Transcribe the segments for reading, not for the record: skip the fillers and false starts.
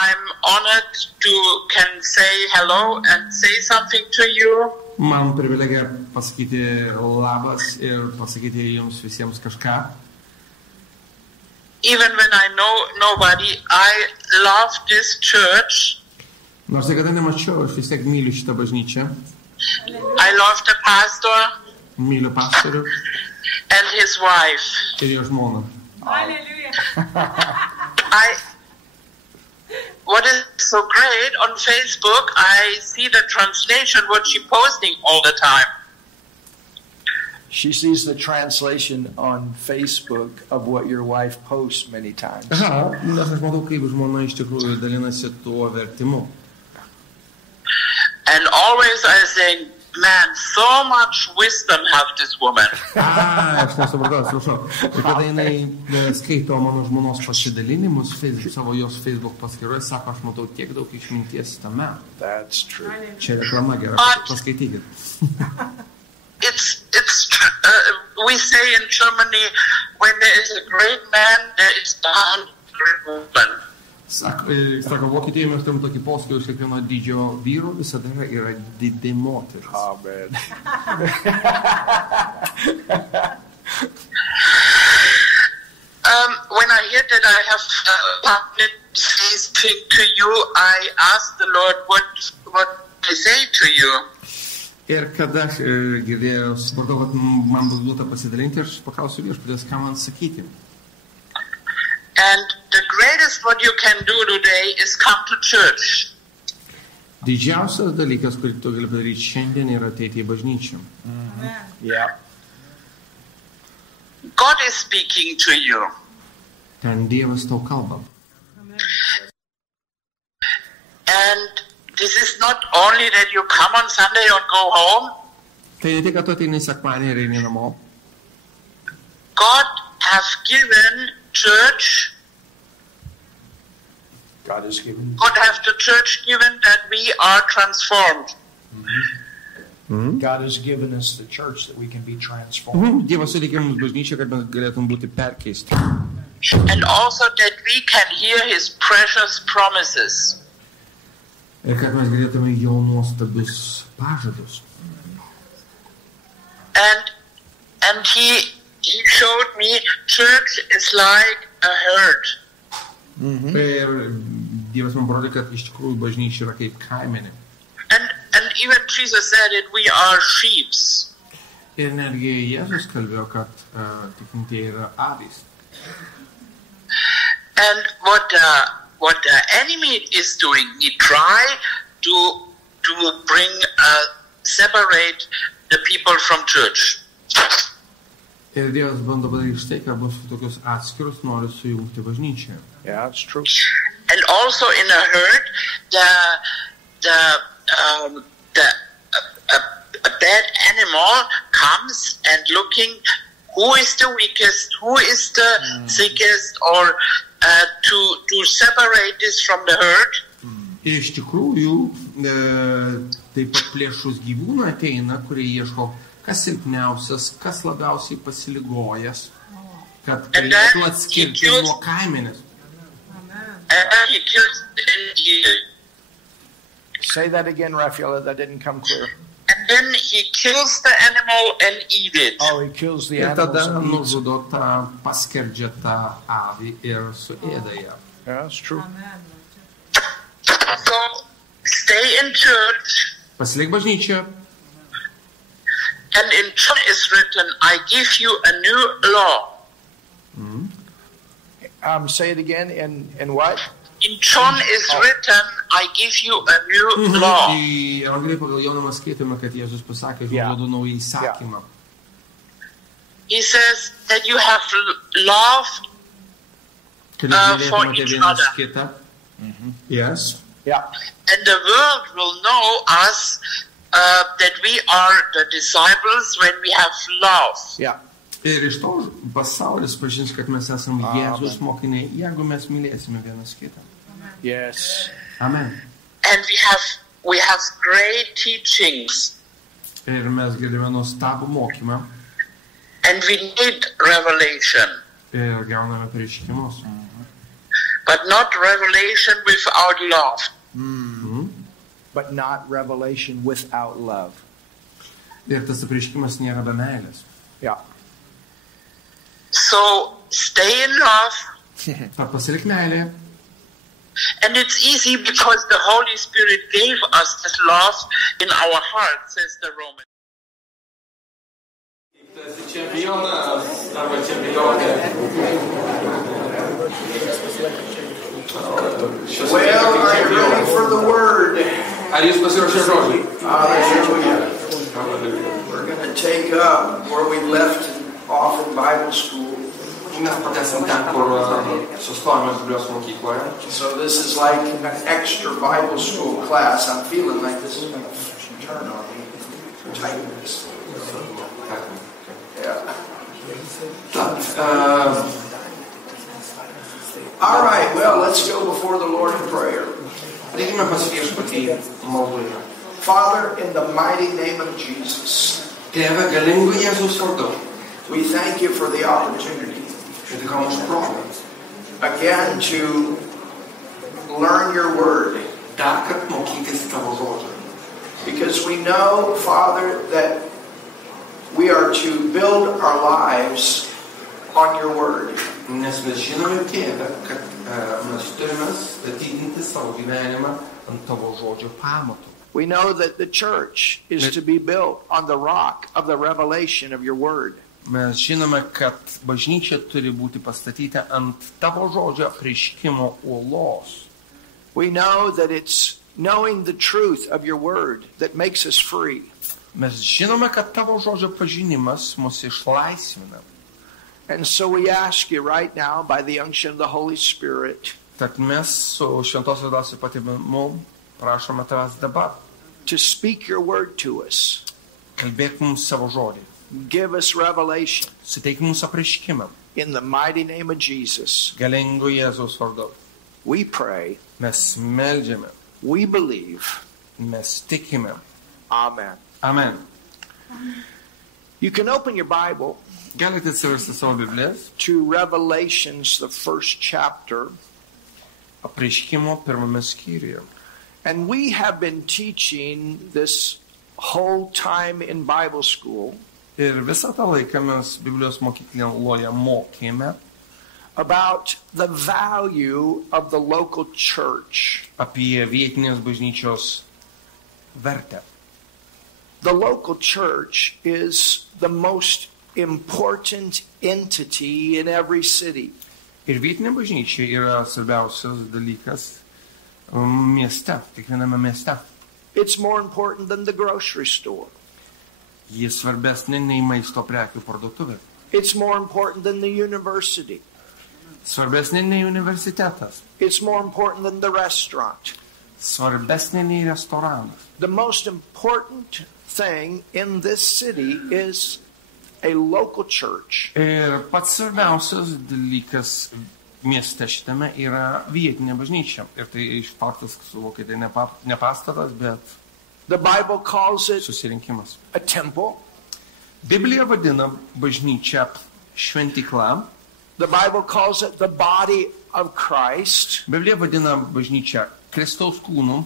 I'm honored to can say hello and say something to you. Man privilegija pasakyti labas ir pasakyti jums visiems kažką. Even when I know nobody, I love this church. Nors niekada nemačiau, aš vis tiek myliu šitą bažnyčią. I love the pastor. Myliu pastorių. And his wife. Ir jo žmoną. Hallelujah. What is so great on Facebook, I see the translation, what she posting all the time. She sees the translation on Facebook of what your wife posts many times. Aha, nes aš matau, kaip žmona iš tikrųjų dalinasi tuo vertimu. And always I think, man, so much wisdom have this woman. Aš nesupratau, atsiprašau. Ir kada jinai skaito mano žmonos pasidalinimus savo jos Facebook paskyroje, sako, aš matau tiek daug išminties tame. That's true. Čia reklama gera, paskaitykit. We say in Germany, when there is a great man, there is a great woman. Sako, Vokietijoje mes turim tokį posakį, už kiekvieno didžio vyro visada yra didi moteris. Amen. When I hear that I have partnered this thing to you, I ask the Lord what I say to you. Ir kada aš girdėjau, supratau, kad man bus duota pasidalinti, aš paklausiu viešpaties, ką man sakyti. And the greatest what you can do today is come to church. Didžiausias dalykas, kurį tu gali padaryti šiandien, yra ateiti į bažnyčią. Yeah. God is speaking to you. Ten Dievas tau kalba. And this is not only that you come on Sunday and go home. Tai ne tik, kad tu ateini sekmadienį ir eini namo. God has given church. God has given. God has the church given that we are transformed. God has given us the church that we can be transformed. Dievas suteikė mums bažnyčią, kad mes galėtum būti perkeisti. And also that we can hear His precious promises. Ir kad mes galėtume jo nuostabius pažadus. And he showed me church is like a herd. Ir Dievas man parodė, kad iš tikrųjų bažnyčia yra kaip kaimenė. And even Jesus said it, we are sheeps. Ir netgi Jėzus kalbėjo, kad tikintieji yra avys. And what the enemy is doing, he try to bring separate the people from church. Ir Dievas bando padaryti štai, kad bus tokius atskirus, nori sujungti bažnyčią. Yeah, that's true. And also in a herd, a bad animal comes and looking who is the weakest, who is the sickest, or to separate this from the herd. Ir iš tikrųjų, taip pat plėšrus gyvūnai ateina, kurie ieško, kas silpniausias, kas labiausiai pasiligojęs, kad galėtų atskirti nuo kaimenės. And he kills and eats. Say that again, Raphael. That didn't come clear. And then he kills the animal and eats it. Oh, he kills the Ir tada animals. nužudo tą, paskerdžia tą avį ir suėda ją. Yeah, that's true. So stay in church. Pasilik bažnyčią. And in John is written, I give you a new law. Say it again. In what? In John is written, I give you a new law. Į Evangeliją pagal Joną mes skaitome, kad Jėzus pasakė, aš duodu naują įsakymą. He says that you have loved Kad jūs for galėtumėte each vienas other. kitą. Yes. Yeah. And the world will know us that we are the disciples when we have love. Yeah. Ir iš to pasaulis pažins, kad mes esame Jėzus mokiniai, jeigu mes mylėsime vienas kitą. Yes. Amen. And we have great teachings. Ir mes girdime nuostabų mokymą. And we need revelation. Ir gauname pareiškimus. but not revelation without love. But not revelation without love. Ir tas apreiškimas nėra be meilės. Yeah. So stay in love. Tad pasilik meilėje. And it's easy because the Holy Spirit gave us this love in our heart, says the Roman. Well, are you ready for the word? Hallelujah. We're going to take up where we left off in Bible school. So this is like an extra Bible school class. I'm feeling like this is going to turn on me. Tighten this. Yeah. All right, well, let's go before the Lord in prayer. Father, in the mighty name of Jesus, we thank you for the opportunity again to learn your word. Because we know, Father, that we are to build our lives on your word. Nes mes žinome, Tėve, kad mes turime statydinti savo gyvenimą ant tavo žodžio pamatų. We know that the church is to be built on the rock of the revelation of your word. Mes žinome, kad bažnyčia turi būti pastatyta ant tavo žodžio apreiškimo uolos. We know that it's knowing the truth of your word that makes us free. Mes žinome, kad tavo žodžio pažinimas mus išlaisvina. And so we ask you right now, by the unction of the Holy Spirit, Tad mes su šventosios dvasios patepimo prašome tavęs dabar. to speak your word to us. Kalbėk mums savo žodį. Give us revelation Suteik mums apreiškimą. in the mighty name of Jesus. Galingo Jėzaus vardu. We pray, Mes meldžiame. we believe. Mes tikime. Amen. Amen. You can open your Bible Galite atsiversti savo Biblijas. to Revelations, the first chapter. Apreiškimo pirmame skyriuje. And we have been teaching this whole time in Bible school Ir visą tą laiką mes Biblijos mokykloje mokėme about the value of the local church. apie vietinės bažnyčios vertę. The local church is the most important entity in every city. Ir vietinė bažnyčia yra svarbiausias dalykas mieste, kiekviename mieste. It's more important than the grocery store. Jis svarbesnė nei maisto prekių parduotuvė. It's more important than the university. Svarbesnė nei universitetas. It's more important than the restaurant. Svarbesnė nei restoranas. The most important thing in this city is a local church. Ir pats svarbiausias dalykas mieste šitame yra vietinė bažnyčia. Ir tai iš faktas, suvokia, tai ne pastatas, bet The Bible calls it susirinkimas. a temple. Biblija vadina bažnyčią šventykla. The Bible calls it the body of Christ. Biblija vadina bažnyčią Kristaus kūnu.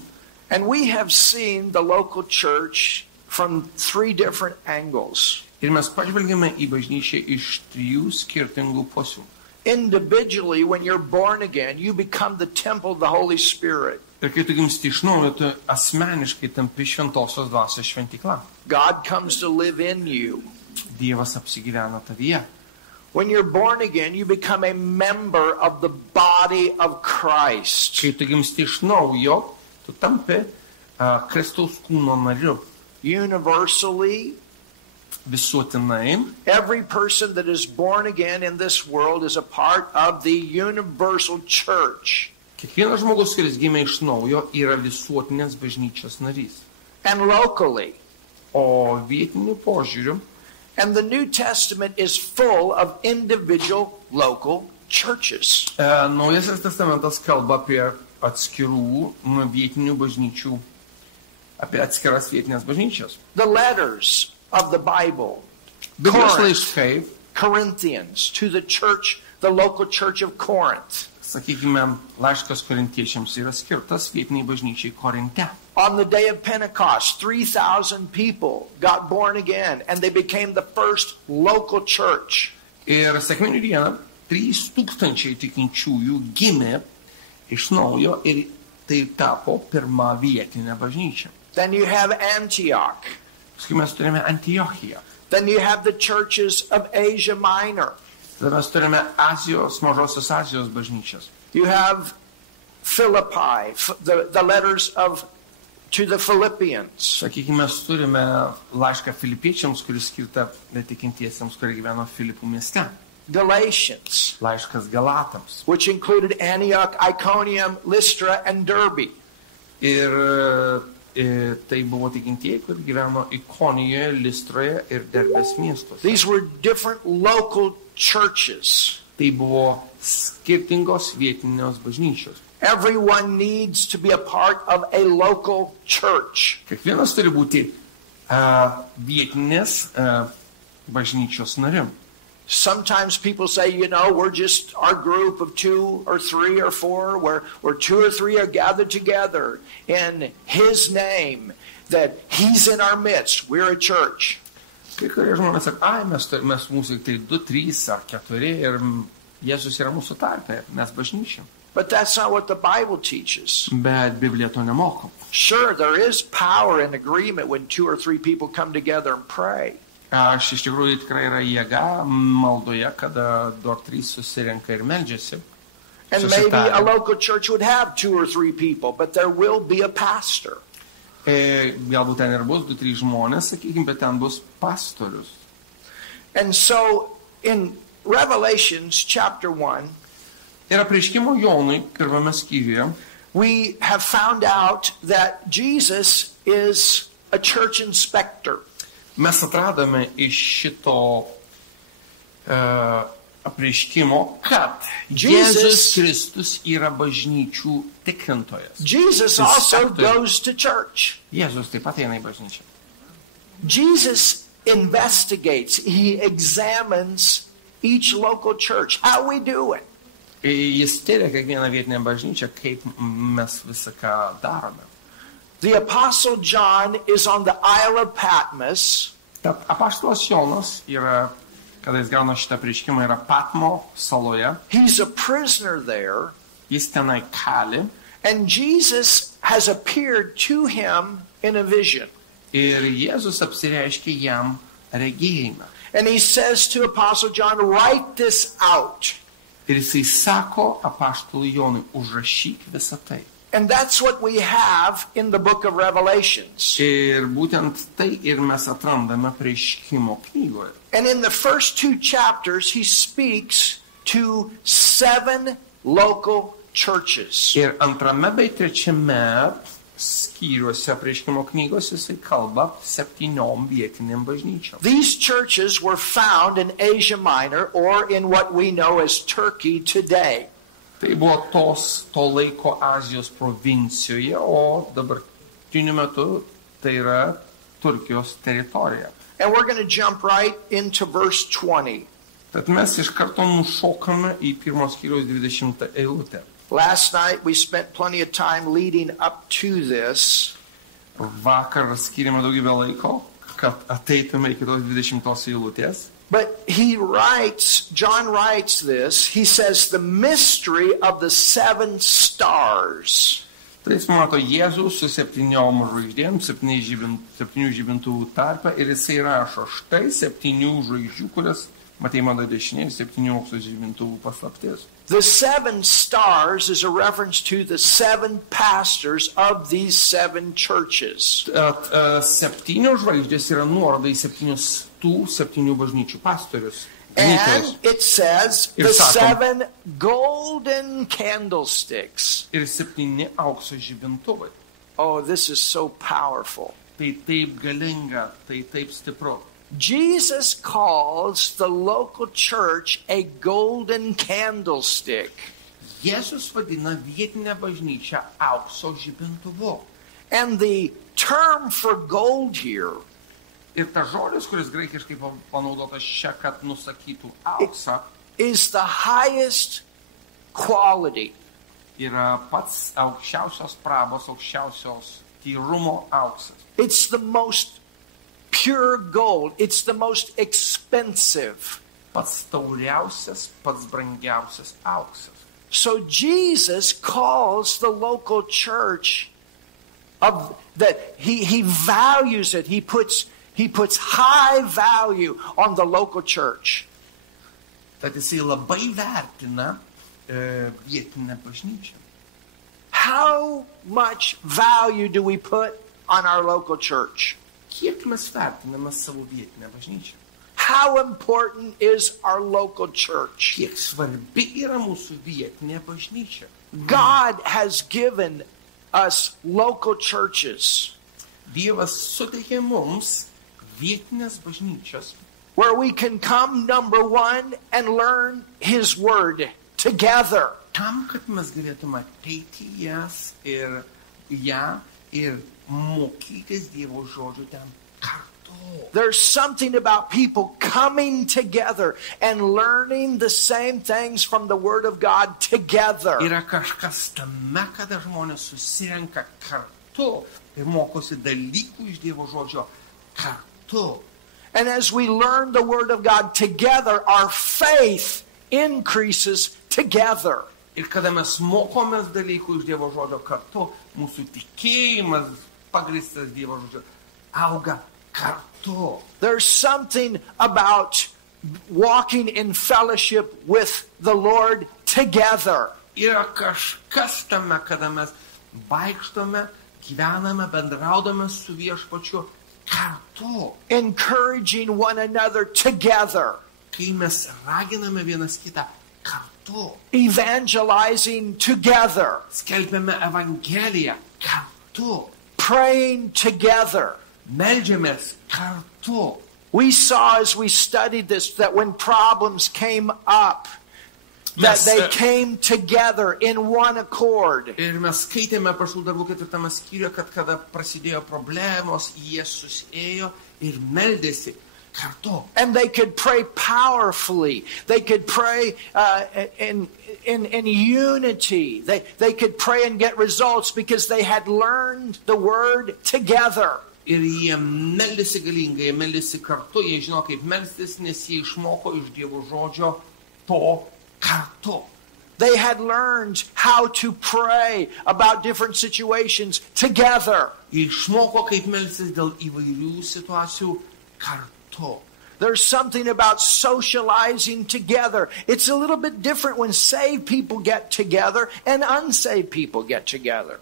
And we have seen the local church from three different angles. Ir mes pažvelgėme į bažnyčią iš 3 skirtingų pusių. Individually, when you're born again, you become the temple of the Holy Spirit. Ir kai tu gimsti iš naujo, tu asmeniškai tampi šventosios dvasios šventykla. God comes to live in you. Dievas apsigyvena tavyje. When you're born again, you become a member of the body of Christ. Kai tu gimsti iš naujo, tu tampi Kristaus kūno nariu. Universally, Visuotinai, every person that is born again in this world is a part of the universal church. kiekvienas žmogus, kuris gimė iš naujo, yra visuotinės bažnyčios narys. And locally. O vietiniu požiūriu, And the New Testament is full of individual local churches. Naujasis testamentas kalba apie atskirų vietinių bažnyčių, apie atskiras vietinės bažnyčias. The letters of the Bible, Biblijos Corinth, laiškai, Corinthians, to the church, the local church of Corinth. Sakykime, laiškas korintiečiams yra skirtas vietiniai bažnyčiai Korinte. On the day of Pentecost, 3,000 people got born again, and they became the first local church. Ir sekminių dieną 3,000 tikinčiųjų gimė iš naujo ir tai tapo pirma vietinė bažnyčia. Then you have Antioch. Paskui mes turime Antiochiją. Then you have the churches of Asia Minor. Tada mes turime Mažosios Azijos bažnyčias. You have Philippi, the letters to the Philippians. Sakykime, mes turime laišką Filipiečiams, kuris skirta netikintiesiems, kurie gyveno Filipų mieste. Galatians, Laiškas Galatams. which included Antioch, Iconium, Lystra, and Derbe. Ir tai buvo tikintieji, kurie gyveno Ikonijoje, Listroje ir Derbės miestuose. These were different local churches. Tai buvo skirtingos vietinės bažnyčios. Everyone needs to be a part of a local church. Kiekvienas turi būti vietinės bažnyčios narim. Sometimes people say, we're just our group of 2 or 3 or 4, where 2 or 3 are gathered together in His name, that He's in our midst. We're a church. Kai kurie žmonės sako, mes mūsų tai 2, 3 ar 4 ir Jėzus yra mūsų tarpe, mes bažnyčia. But that's not what the Bible teaches. Bet Biblija to nemoko. Sure, there is power in agreement when 2 or 3 people come together and pray. Iš tikrųjų tikrai yra jėga maldoje, kada 2 ar 3 susirenka ir meldžiasi. And maybe a local church would have 2 or 3 people, but there will be a pastor. Galbūt ten ir bus 2-3 žmonės, sakykime, bet ten bus pastorius. And so in Revelations chapter 1, Ir apreiškimo Jonui pirmame skyriuje we have found out that Jesus is a church inspector. mes atradome iš šito apreiškimo, kad Jėzus Kristus yra bažnyčių tikrintojas. Jesus also goes to church. Jėzus taip pat eina į bažnyčią. Jesus investigates, he examines each local church. How we do it. Jis tyria kiekvieną vietinę bažnyčią, kaip mes visą ką darome. The Apostle John is on the Isle of Patmos. Tad apaštalas Jonas yra, kada jis gauna šitą apreiškimą, yra Patmo saloje. He's a prisoner there. Jis tenai kali. And Jesus has appeared to him in a vision. Ir Jėzus apsireiškia jam regėjime. And he says to Apostle John, write this out. Ir jisai sako apaštalui Jonui, užrašyk visą tai. And that's what we have in the book of Revelations. Ir būtent tai ir mes atrandame apreiškimo knygoje. And in the first 2 chapters, he speaks to 7 local churches. Ir antrame bei trečiame skyriuose apreiškimo knygos jisai kalba 7 vietiniam bažnyčiom. These churches were found in Asia Minor, or in what we know as Turkey today. Tai buvo to laiko Azijos provincijoje, o dabartiniu metu tai yra Turkijos teritorija. And we're going to jump right into verse 20. Tad mes iš karto nušokame į 1 skyriaus 20 eilutę. Last night we spent plenty of time leading up to this. Vakar skyrėme daugybę laiko, kad ateitume iki tos 20 eilutės. But John writes this, he says, the mystery of the 7 stars. Tai jis mato Jėzų su 7 žvaigždėm, 7 žibintuvų tarpe ir jisai rašo štai 7 žvaigždžių, kurias matai mano dešinėje, 7 aukso žibintuvų paslaptis. The 7 stars is a reference to the 7 pastors of these 7 churches. 7 žvaigždės yra nuoroda į 7 bažnyčių pastorius. And it says the 7 golden candlesticks. Ir 7 aukso žibintuvai. Oh, this is so powerful. Tai taip galinga, tai taip stipru. Jesus calls the local church a golden candlestick. Jėzus vadina vietinę bažnyčią aukso žibintuvu. And the term for gold here Ir ta žodis, kuris graikiškai panaudotas čia, kad nusakytų auksą, is the highest quality. Yra pats aukščiausios prabos, aukščiausios tyrumo auksas. It's the most pure gold. It's the most expensive. Pats tauriausias, pats brangiausias auksas. So Jesus calls the local church of that he values it. He puts high value on the local church. Tad jisai labai vertina vietinę bažnyčią. How much value do we put on our local church? Kiek mes vertiname savo vietinę bažnyčią? How important is our local church? Kiek svarbi yra mūsų vietinė bažnyčia? God has given us local churches Dievas suteikė mums vietinės bažnyčios, where we can come, number one, and learn His Word together. tam, kad mes galėtume ateiti jas ir mokytis Dievo žodžio ten kartu. There's something about people coming together and learning the same things from the Word of God together. Yra kažkas tame, kada žmonės susirenka kartu ir mokosi dalykų iš Dievo žodžio kartu. And as we learn the Word of God together, our faith increases together. Ir kada mes mokomės dalykų iš Dievo žodžio kartu, mūsų tikėjimas pagrįstas Dievo žodžio auga kartu. There's something about walking in fellowship with the Lord together. Yra kažkas tame, kada mes vaikštome, gyvename, bendraudame su Viešpačiu kartu. Encouraging one another together. Kai mes raginame vienas kitą kartu. Evangelizing together. Skelbiame Evangeliją kartu. Praying together. Meldžiamės kartu. We saw as we studied this that when problems came up, that they came together in one accord. Ir mes skaitėme Apaštalų darbų 4 skyriuje, kad kada prasidėjo problemos, jie susiėjo ir meldėsi kartu. And they could pray powerfully. They could pray in unity. They could pray and get results because they had learned the Word together. Ir jie meldėsi galingai, jie meldėsi kartu, jie žino kaip melstis, nes jie išmoko iš Dievo žodžio to kartu. They had learned how to pray about different situations together. Jie išmoko kaip melstis dėl įvairių situacijų kartu. There's something about socializing together. It's a little bit different when saved people get together and unsaved people get together.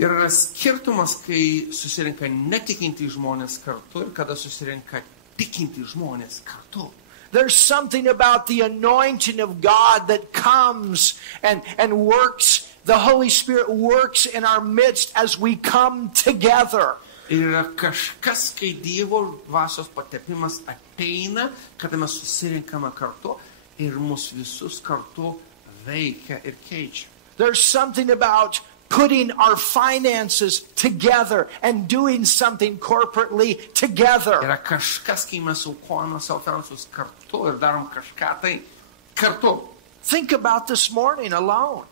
Ir yra skirtumas, kai susirenka netikinti žmonės kartu ir kada susirenka tikinti žmonės kartu. There's something about the anointing of God that comes and works. The Holy Spirit works in our midst as we come together. Ir yra kažkas, kai Dievo dvasios patepimas ateina, kada mes susirinkame kartu ir mus visus kartu veikia ir keičia. There's something about putting our finances together and doing something corporately together. Yra kažkas, kai mes aukojame savo finansus kartu ir darom kažką tai kartu. Think about this morning alone.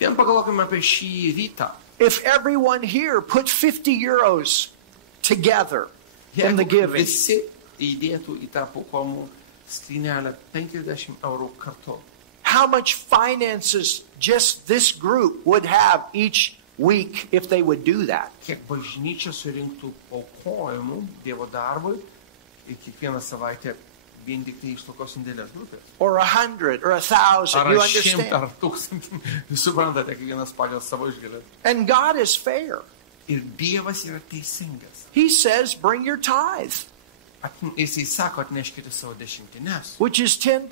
Vien pagalvokime apie šį rytą. If everyone here put 50 euros together in the giving, visi įdėtų į tą paukojimų skrynelę 50 eurų kartu. How much finances just this group would have each week if they would do that? Kiek bažnyčia surinktų aukojimų Dievo darbui ir kiekvieną savaitę vien tik tai iš tokios indėlės grupės. Or 100 or 1,000, you Ar 100 understand? ar 1000, jūs suprantate, kiekvienas pagal savo išgalę. And God is fair. Ir Dievas yra teisingas. He says, bring your tithe, Jisai sako, atneškite savo dešimtines, which is 10%.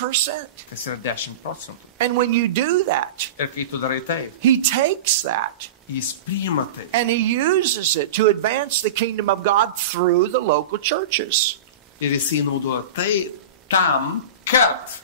kas yra 10%. And when you do that, Ir kai tu darai tai, He takes that jis priima tai. and He uses it to advance the kingdom of God through the local churches. Ir jisai naudoja tai tam, kad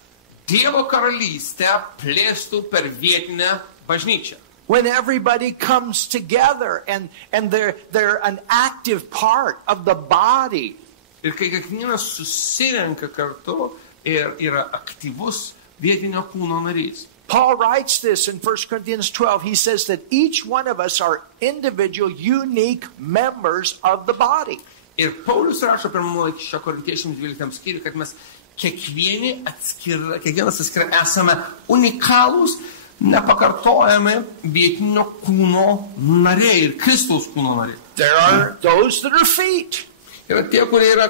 Dievo karalystę plėstų per vietinę bažnyčią. When everybody comes together and they're an active part of the body. Ir kai kiekvienas susirenka kartu ir yra aktyvus vietinio kūno narys. Paul writes this in 1 Corinthians 12. He says that each one of us are individual, unique members of the body. Ir Paulius rašo pirmojo laiško Korintiečiams 12 skyriui, kad mes kiekvienas atskirai esame unikalūs, nepakartojami vietinio kūno nariai ir Kristaus kūno nariai. There are those that are feet. Yra tie, kurie yra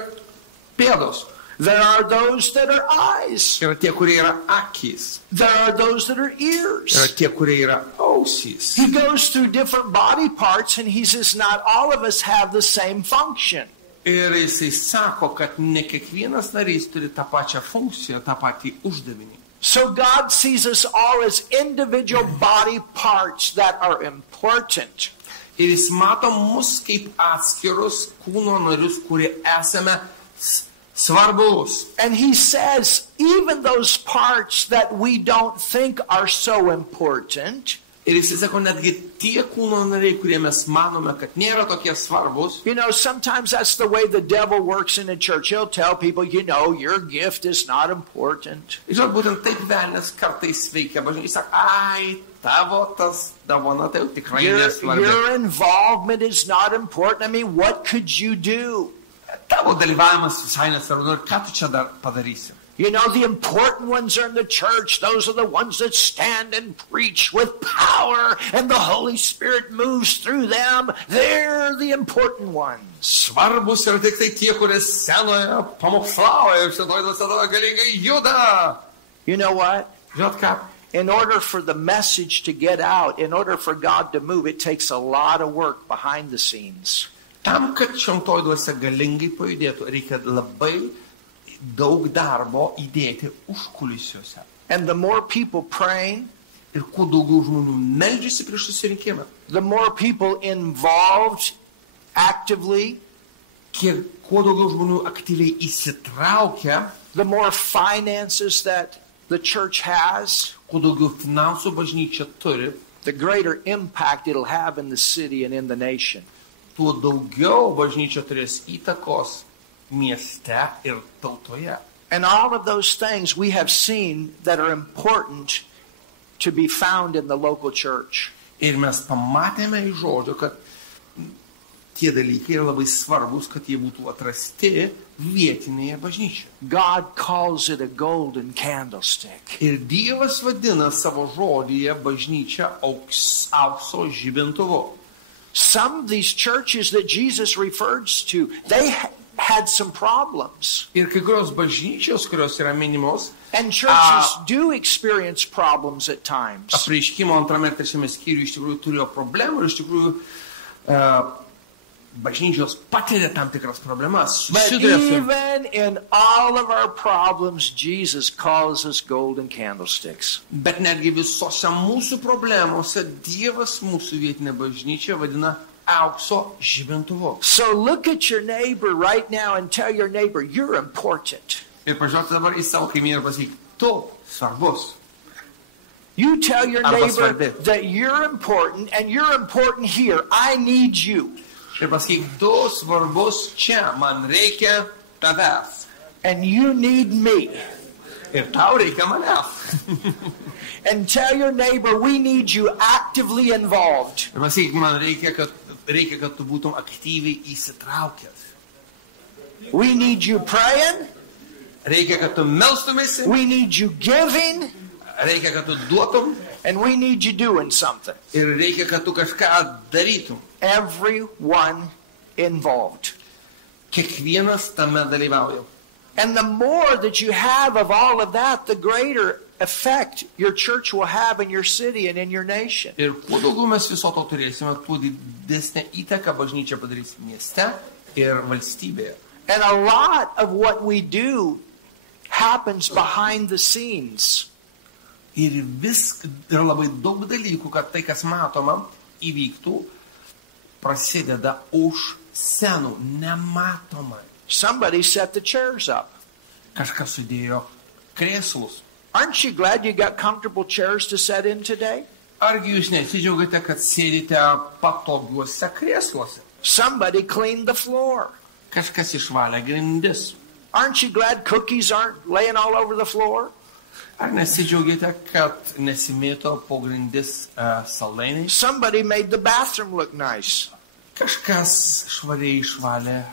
pėdos. There are those that are eyes. Yra tie, kurie yra akys. There are those that are Yra ears. tie, kurie yra ausys. He goes through different body parts and he says not all of us have the same function. Ir jisai sako, kad ne kiekvienas narys turi tą pačią funkciją, tą patį uždavinį. So God sees us all as individual body parts that are important. Ir jis mato mus kaip atskirus kūno narius, kurie esame svarbus. And he says even those parts that we don't think are so important, Ir jis sako, netgi tie kūno nariai, kurie mes manome, kad nėra tokie svarbus. you know, sometimes that's the way the devil works in a church. He'll tell people, you know, your gift is not important. Žinot, būtent taip velnias kartais veikia. Bažnyčiai jis sako, ai, tavo tas dovana tai jau tikrai nesvarbi. Your involvement is not important. I mean, what could you do? Tavo dalyvavimas visai nesvarbu. Ir ką tu čia dar padarysi? You know, the important ones are in the church. Those are the ones that stand and preach with power, and the Holy Spirit moves through them. They're the important ones. Svarbus yra tik tai tie, kurie scenoje pamokslauja ir šitoj dvasia galingai juda. You know what? Žinot ką? In order for the message to get out, in order for God to move, it takes a lot of work behind the scenes. Tam, kad šventoji dvasia galingai pajudėtų, reikia labai daug darbo įdėti užkulisiuose. And the more people praying, Ir kuo daugiau žmonių meldžiasi prieš susirinkimą, the more people involved actively, kuo daugiau žmonių aktyviai įsitraukia, the more finances that the church has, kuo daugiau finansų bažnyčia turi, the greater impact it'll have in the city and in the nation. tuo daugiau bažnyčia turės įtakos mieste ir tautoje. And all of those things we have seen that are important to be found in the local church. Ir mes pamatėme iš žodžio, kad tie dalykai yra labai svarbus, kad jie būtų atrasti vietinėje bažnyčioje. God calls it a golden candlestick. Ir Dievas vadina savo žodyje bažnyčią aukso žibintuvu. Some of these churches that Jesus refers to, they had some problems. Ir kai kurios bažnyčios, kurios yra minimos, And churches do experience problems at times. apreiškimo 2 ir 3 skyriuje iš tikrųjų turėjo problemų ir iš tikrųjų bažnyčios patiria tam tikras problemas. But Susiduria su even in all of our problems, Jesus calls us golden candlesticks. Bet netgi visose mūsų problemose Dievas mūsų vietinę bažnyčią vadina aukso žibintuvu. So look at your neighbor right now and tell your neighbor, you're important. Ir pažiūrėk dabar į savo kaimyną ir pasakyk, tu svarbus. You tell your Arba neighbor svarbi. that you're important and you're important here. I need you. Ir pasakyk, tu svarbus čia, man reikia tavęs. And you need me. Ir tau reikia manęs. And tell your neighbor, we need you actively involved. Ir pasakyk, man reikia, kad tu būtum aktyviai įsitraukęs. We need you praying. Reikia, kad tu melstumėsi. We need you giving. Reikia, kad tu duotum. And we need you doing something. Ir reikia, kad tu kažką darytum. Everyone involved. Kiekvienas tame dalyvauja. And the more that you have of all of that, the greater effect your church will have in your city and in your nation. Ir kuo daugiau mes viso to turėsime, tuo didesnę įtaką bažnyčia padarys mieste ir valstybėje. And a lot of what we do happens behind the scenes. Ir yra labai daug dalykų, kad tai, kas matoma, įvyktų, prasideda už scenų, nematomai. Somebody set the chairs up. Kažkas sudėjo krėslus. Aren't you glad you got comfortable chairs to sit in today? Argi jūs nesidžiaugate, kad sėdite patogiuose krėsluose? Somebody cleaned the floor. Kažkas išvalė grindis. Aren't you glad cookies aren't laying all over the floor? Ar nesidžiaugite, kad nesimėto po grindis salainiai? Somebody made the bathroom look nice. Kažkas švariai išvalė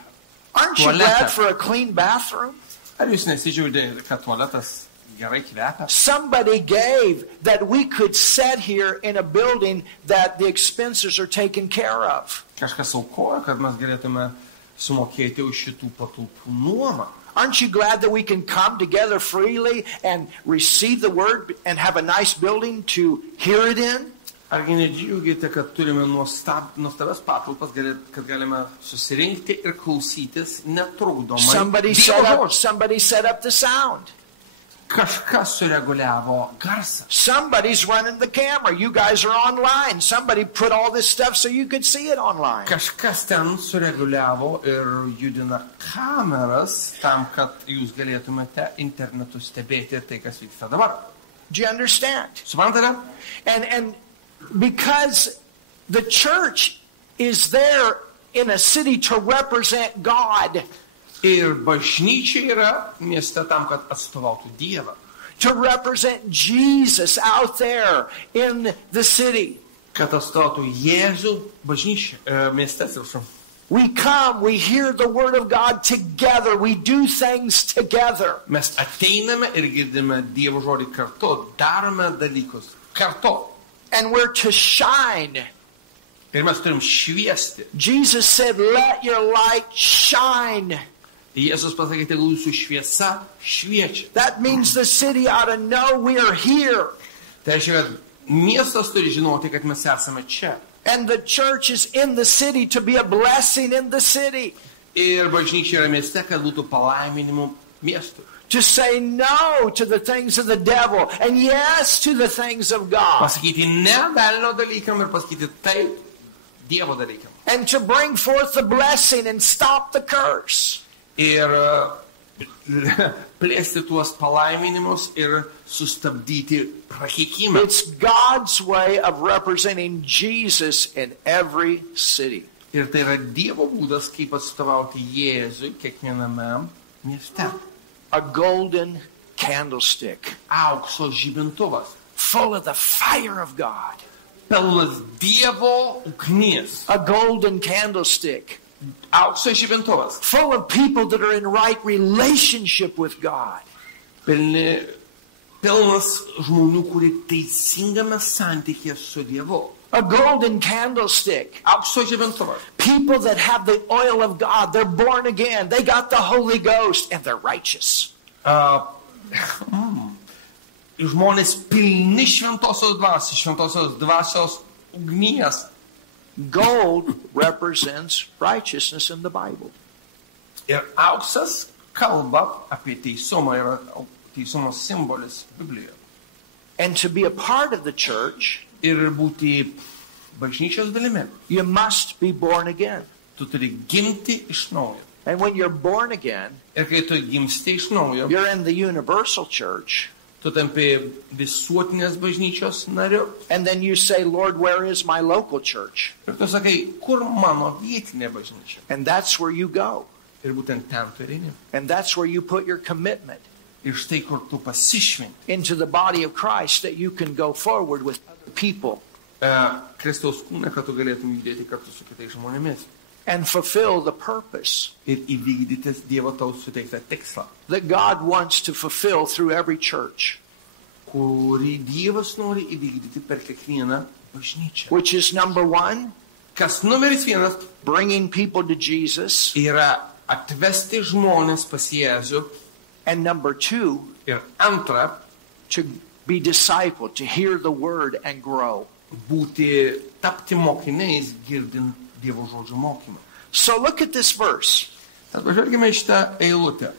Aren't you glad for a clean bathroom? Ar jūs nesidžiaugite, kad tualetas gerai kvepia? Somebody gave that we could sit here in a building that the expenses are taken care of. Kažkas aukoja, kad mes galėtume sumokėti už šitų patalpų nuomą. Aren't you glad that we can come together freely and receive the word and have a nice building to hear it in? Argi nedžiaugite, kad turime nuostabias patalpas, kad galime susirinkti ir klausytis netrukdomai? Somebody set up the sound. Kažkas sureguliavo garsą. Somebody's running the camera. You guys are online. Somebody put all this stuff so you could see it online. Kažkas ten sureguliavo ir judina kameras tam, kad jūs galėtumėte internetu stebėti tai, kas vyksta dabar. Do you understand? Suprantate? And because the church is there in a city to represent God. Ir bažnyčia yra mieste tam, kad atstovautų Dievą. To represent Jesus out there in the city. Kad atstovautų Jėzų bažnyčia mieste. We come, we hear the word of God together, we do things together. Mes ateiname ir girdime Dievo žodį kartu, darome dalykus kartu. And we're to shine. Ir mes turim šviesti. Jesus said, "Let your light shine." Jėzus pasakė, tegul jūsų šviesa šviečia. That means the city ought to know we are here. Tai reiškia, kad miestas turi žinoti, kad mes esame čia. And the church is in the city to be a blessing in the city. Ir bažnyčia yra mieste, kad būtų palaiminimu miestui. To say no to the things of the devil and yes to the things of God. Pasakyti ne velnio dalykam ir pasakyti taip Dievo dalykam. And to bring forth the blessing and stop the curse. Ir plėsti tuos palaiminimus ir sustabdyti prakeikimą. It's God's way of representing Jesus in every city. Ir tai yra Dievo būdas, kaip atstovauti Jėzui kiekviename mieste. A golden candlestick. Aukso žibintuvas. Full of the fire of God. Pilnas Dievo ugnies. A golden candlestick. Aukso žibintuvas. Full of people that are in right relationship with God. Pilnas žmonių, kurie teisingame santykėje su Dievu. A golden candlestick. Aukso žibintuvas. People that have the oil of God, they're born again, they got the Holy Ghost, and they're righteous. Žmonės pilni šventosios dvasios ugnies. Gold represents righteousness in the Bible. Ir auksas kalba apie teisumą, yra teisumo simbolis Biblijoje. And to be a part of the church, ir būti bažnyčios dalimi, you must be born again. Tu turi gimti iš naujo. And when you're born again, ir kai tu gimsti iš naujo, you're in the universal church. Tu tampi visuotinės bažnyčios nariu. And then you say, Lord, where is my local church? Ir tu sakai, kur mano vietinė bažnyčia? And that's where you go. Ir būtent ten tu eini. And that's where you put your commitment. Ir štai kur tu pasišventi. Into the body of Christ that you can go forward with other people. Kristaus kūne, kad tu galėtum judėti kartu su kitais žmonėmis. And fulfill the purpose. Ir įvykdyti Dievo tau suteiktą tikslą. That God wants to fulfill through every church. Kurį Dievas nori įvykdyti per kiekvieną bažnyčią. Which is number one. Kas numeris vienas? Bringing people to Jesus. Yra atvesti žmonės pas Jėzų. And number two. Ir antra. To be discipled, to hear the word and grow. Būti tapti mokiniais girdint Dievo žodžio mokymą. So look at this verse. Pažvelkime šitą eilutę.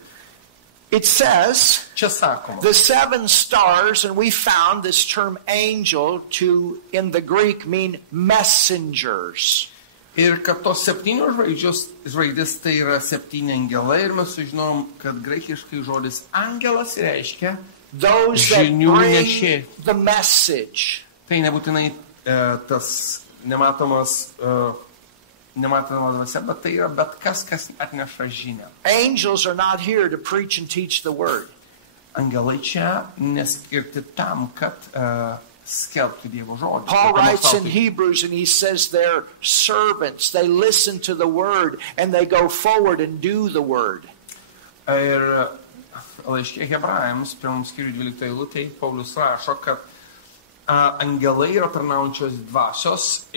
It says, čia sakoma, the seven stars, and we found this term angel to, in the Greek, mean messengers. Ir kad tos septynios žvaigždės tai yra septyni angelai, ir mes sužinom, kad graikiškai žodis angelas reiškia žinių nešėjas. The message. Tai nebūtinai tas nematomas dvasia, bet tai yra bet kas atneša žinią. Angels are not here to preach and teach the word. Angelai čia neskirti tam, kad skelbtų Dievo žodį. Paul writes in Hebrews and he says they're servants. They listen to the word and they go forward and do the word. Ir laiške Hebrajams, pirmam skyriui 12 eilutėje, Paulius rašo, kad angelai yra tarnaujančios dvasios,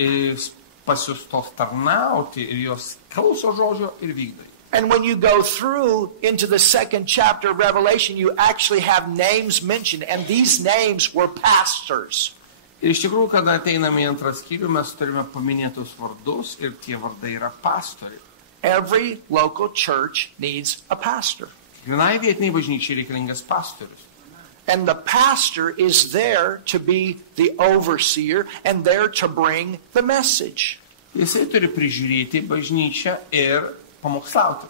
pasiustos tarnauti ir jos klauso žodžio ir vykdo. And when you go through into the second chapter of Revelation, you actually have names mentioned, and these names were pastors. Ir iš tikrųjų, kada ateiname į antrą skyrių, mes turime paminėtus vardus ir tie vardai yra pastoriai. Every local church needs a pastor. Kiekvienai vietiniai bažnyčiai reikalingas pastorius. And the pastor is there to be the overseer and there to bring the message. Jisai turi prižiūrėti bažnyčią ir pamokslauti.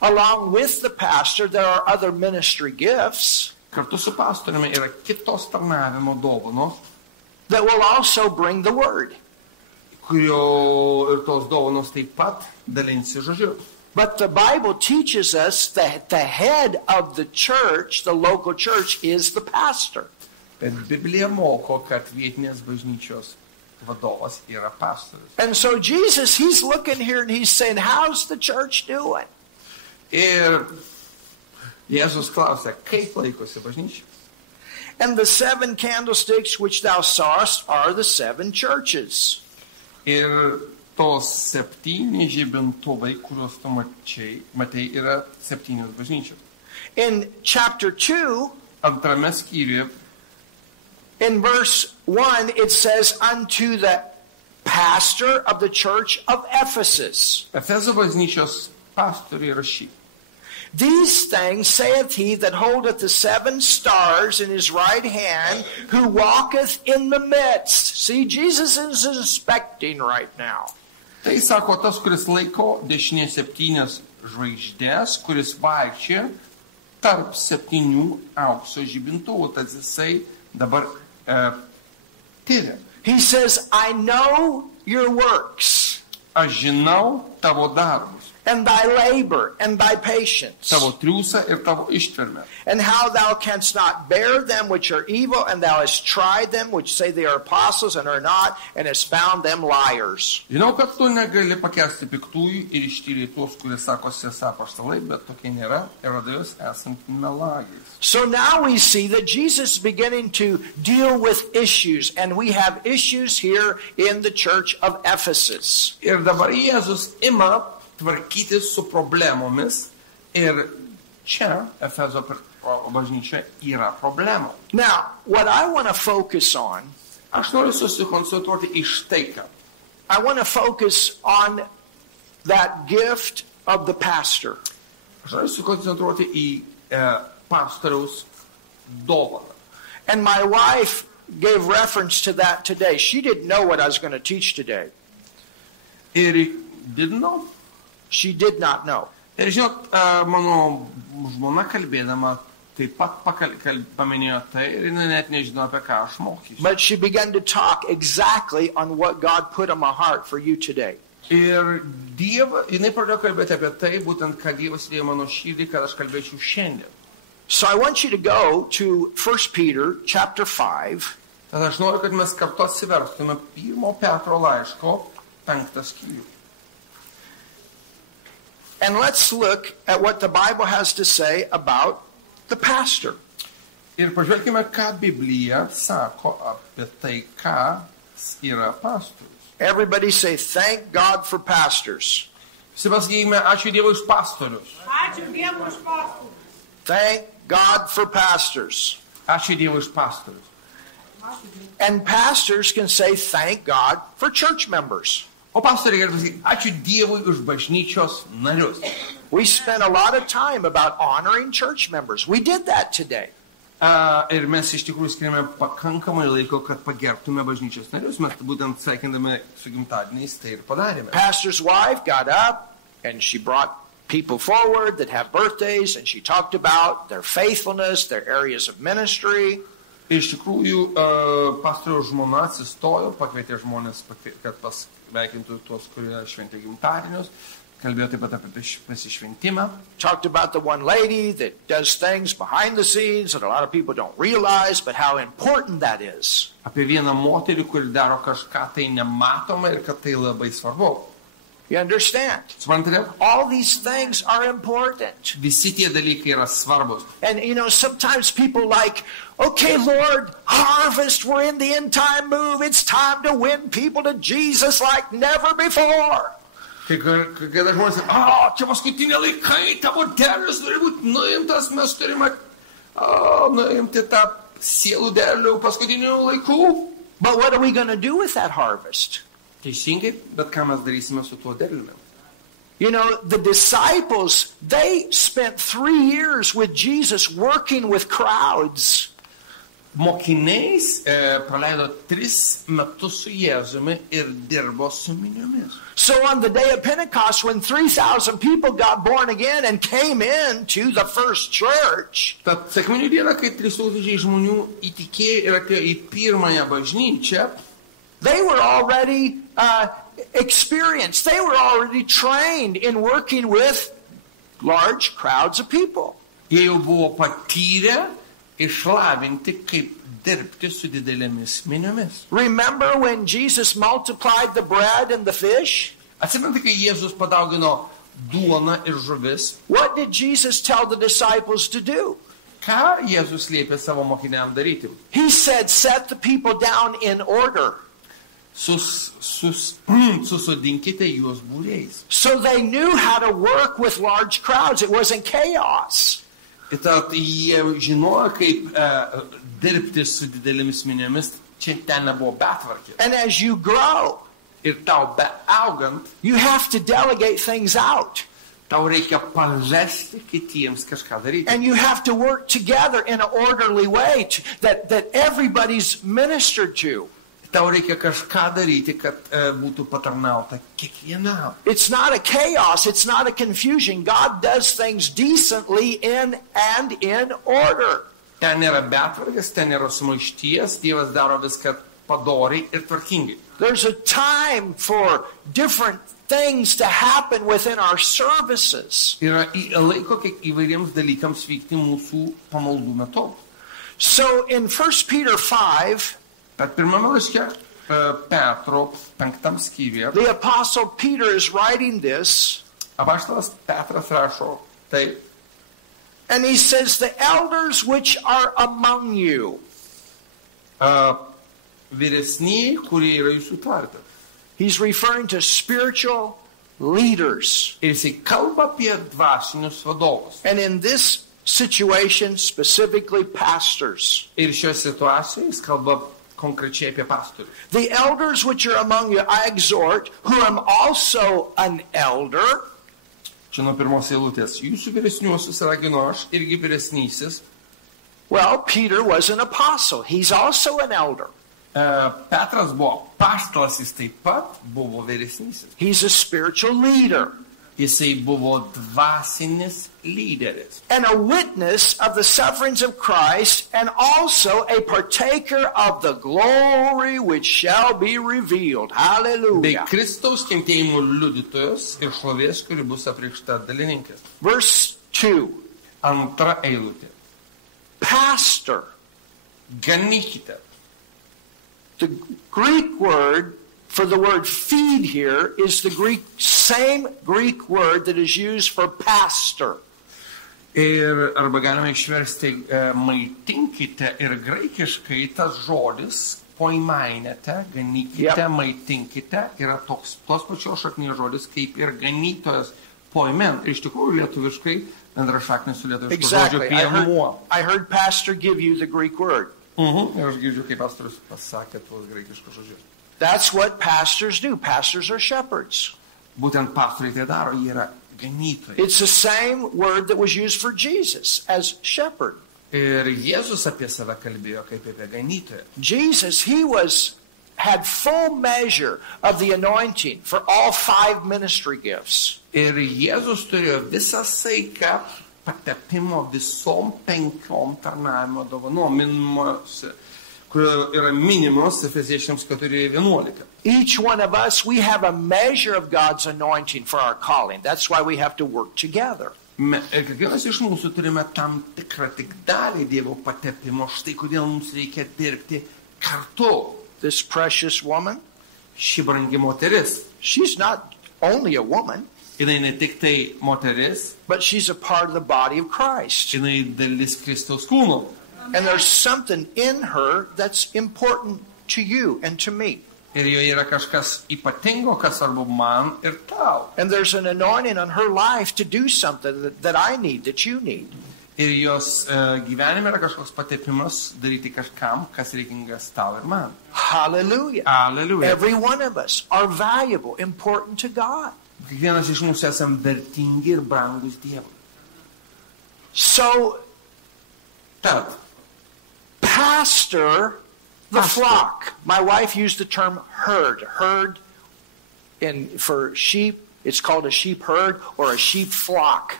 Along with the pastor, there are other ministry gifts. Kartu su pastoriumi yra kitos tarnavimo dovanos, that will also bring the word. Kurio ir tos dovanos taip pat dalinsi žodžiu. But the Bible teaches us that the head of the church, the local church, is the pastor. Bet Biblija moko, kad vietinės bažnyčios vadovas yra pastorius. And so Jesus, he's looking here and he's saying, how's the church doing? Ir Jėzus klausia, kaip laikosi bažnyčia? And the 7 candlesticks which thou sawest are the 7 churches. Ir tos 7 žibintuvai, kuriuos tu matei, yra 7 bažnyčios. In chapter 2, antrame skyriuje, in verse 1, it says, unto the pastor of the church of Ephesus. Efezo bažnyčios pastoriui rašy. These things saith he that holdeth the 7 stars in his right hand, who walketh in the midst. See, Jesus is inspecting right now. Tai sako tas, kuris laiko dešinė 7 žvaigždės, kuris vaikščia tarp 7 aukso žibintuvų, tad jisai dabar tyria. He says, I know your works. Aš žinau tavo darbus. And thy labor, and thy patience. Tavo triūsą ir tavo ištvermę. And how thou canst not bear them which are evil, and thou hast tried them which say they are apostles and are not, and hast found them liars. Žinau, kad tu negali pakęsti piktųjų ir ištyrei tuos, kurie sakosi esą apaštalai, bet tokie nėra, ir radai juos esant melagais. So now we see that Jesus is beginning to deal with issues, and we have issues here in the church of Ephesus. Ir dabar Jėzus ima tvarkytis su problemomis ir čia Efezo bažnyčia yra problema. Now, what I want to focus on, aš noriu susikoncentruoti iš tai, ką. I want to focus on that gift of the pastor. Aš noriu susikoncentruoti į pastoriaus dovaną. And my wife gave reference to that today. She didn't know what I was going to teach today. Ir didn't know? She did not know. Ir žinot, mano žmona kalbėdama taip pat paminėjo tai ir jinai net nežino, apie ką aš mokysiu. But she began to talk exactly on what God put on my heart for you today. Ir jinai pradėjo kalbėti apie tai, būtent, ką Dievas įdėjo mano širdį, kad aš kalbėčiau šiandien. So I want you to go to 1 Peter chapter 5. Tad aš noriu, kad mes kartu atsiverstume 1 Petro laiško 5 skyrių. And let's look at what the Bible has to say about the pastor. Ir pažvelkime, ką Biblija sako apie tai, kas yra pastorius. Everybody say, thank God for pastors. Visi pasakykime, ačiū Dievui už pastorius. Ačiū Dievui už pastorius. Thank God for pastors. Ačiū Dievui už pastorius. And pastors can say, thank God for church members. O pastoriai gali pasakyti, ačiū Dievui už bažnyčios narius. We spent a lot of time about honoring church members. We did that today. Ir mes iš tikrųjų skiriame pakankamai laiko, kad pagerbtume bažnyčios narius. Mes būtent sveikindami su gimtadieniais tai ir padarėme. Pastor's wife got up and she brought people forward that have birthdays and she talked about their faithfulness, their areas of ministry. Iš tikrųjų, pastoriaus žmona atsistojo, pakvietė žmonės, kad pasveikintų tuos, kurie šventė gimtadienius Kalbėjo taip pat apie pasišventimą. Talked about the one lady that does things behind the scenes that a lot of people don't realize, but how important that is. Apie vieną moterį, kuri daro kažką tai nematoma ir kad tai labai svarbu. You understand? Suprantate? All these things are important. Visi tie dalykai yra svarbus. And sometimes people like, okay, Lord, harvest, we're in the end time move. It's time to win people to Jesus like never before. Kai žmonės sako, čia paskutiniai laikai, tavo derlius turi būti nuimtas, mes turime nuimti tą sielų derlių paskutinių laikų. But what are we going to do with that harvest? Teisingai, bet ką mes darysime su tuo derliumi? The disciples, they spent 3 years with Jesus working with crowds. Mokiniais praleido 3 metus su Jėzumi ir dirbo su miniomis. So on the day of Pentecost, when 3,000 people got born again and came into the first church, Tad sekminių dieną, kai 3,000 žmonių įtikėjo ir atėjo į pirmąją bažnyčią, they were already experienced. They were already trained in working with large crowds of people. jie jau buvo patyrę, išlavinti, kaip dirbti su didelėmis miniomis. Remember when Jesus multiplied the bread and the fish? Atsimenate, kai Jėzus padaugino duoną ir žuvis, What did Jesus tell the disciples to do? ką Jėzus liepė savo mokiniam daryti? He said, set the people down in order. Susodinkite juos būriais. So they knew how to work with large crowds. It wasn't chaos. Tad jie žinojo, kaip dirbti su didelėmis miniomis, čia ten nebuvo betvarkė. And as you grow, Ir tau beaugant, you have to delegate things out. tau reikia pavesti kitiems kažką daryti. And you have to work together in an orderly way that everybody's ministered to. Tau reikia kažką daryti, kad būtų patarnauta kiekvienam. It's not a chaos. It's not a confusion. God does things decently and in order. Ten nėra betvarkės, ten nėra sumaišties, Dievas daro viską padoriai ir tvarkingai. There's a time for different things to happen within our services. Yra laiko kiek įvairiems dalykams vykti mūsų pamaldų metu. So in 1 Peter 5, Bet pirmame laiške Petro 5 skyriuje the Apostle Peter is writing this, apaštalas Petras rašo taip. and he says, the elders which are among you. Vyresniai, kurie yra jūsų tarpe. He's referring to spiritual leaders. Ir jisai kalba apie dvasinius vadovus. And in this situation, specifically pastors. Ir šioje situacijoje jis kalba konkrečiai apie pastorius. The elders which are among you, I exhort, who am also an elder. Čia nuo pirmos eilutės. Jūsų vyresniuosius raginu aš, irgi vyresnysis. Well, Peter was an apostle. He's also an elder. Petras buvo paštalas, jis taip pat buvo vyresnysis. He's a spiritual leader. Jisai buvo dvasinis lyderis. And a witness of the sufferings of Christ, and also a partaker of the glory which shall be revealed. Bei Hallelujah. Kristaus kentėjimo liudytojas ir šlovės, kuri bus apreikšta dalininkės. Verse 2. Antra eilutė. Pastor. Ganykite. The Greek word for the word feed here is the same Greek word that is used for pastor. Ir arba galime išversti maitinkite ir graikiškai tas žodis poimainete, ganykite, maitinkite yra tos pačios šaknies žodis kaip ir ganytojas poimen. Iš tikrųjų lietuviškai bendra šaknis su lietuvišku žodžiu piemuo. I heard pastor give you the Greek word. Ir aš girdžiu, kaip pastorius pasakė tuos graikiškus žodžius. That's what pastors do. Pastors are shepherds. Būtent pastoriai tai daro, jie yra ganytojai. It's the same word that was used for Jesus as shepherd. Ir Jėzus apie save kalbėjo kaip apie ganytoją. Jesus, he had full measure of the anointing for all 5 ministry gifts. Ir Jėzus turėjo visą saiką patepimo visom 5 tarnavimo dovanom, kur yra minimos Efeziečiams 4:11. Each one of us, we have a measure of God's anointing for our calling. That's why we have to work together. Ir kiekvienas iš mūsų turime tam tikrą tik dalį Dievo patepimo, štai kodėl mums reikia dirbti kartu. This precious woman, Ši brangi moteris, she's not only a woman, jinai ne tik tai moteris, but she's a part of the body of Christ. jinai dalis Kristaus kūno. And there's something in her that's important to you and to me. Ir joje yra kažkas ypatingo, kas svarbu man ir tau. And there's an anointing on her life to do something that I need, that you need. Ir jos gyvenime yra kažkoks patepimas daryti kažkam, kas reikingas tau ir man. Hallelujah. Alleluja. Every one of us are valuable, important to God. Kiekvienas iš mūsų esam vertingi ir brangus Dievui. So, Tad, pastor the Pastor. flock. My wife used the term herd. Herd for sheep, it's called a sheep herd or a sheep flock.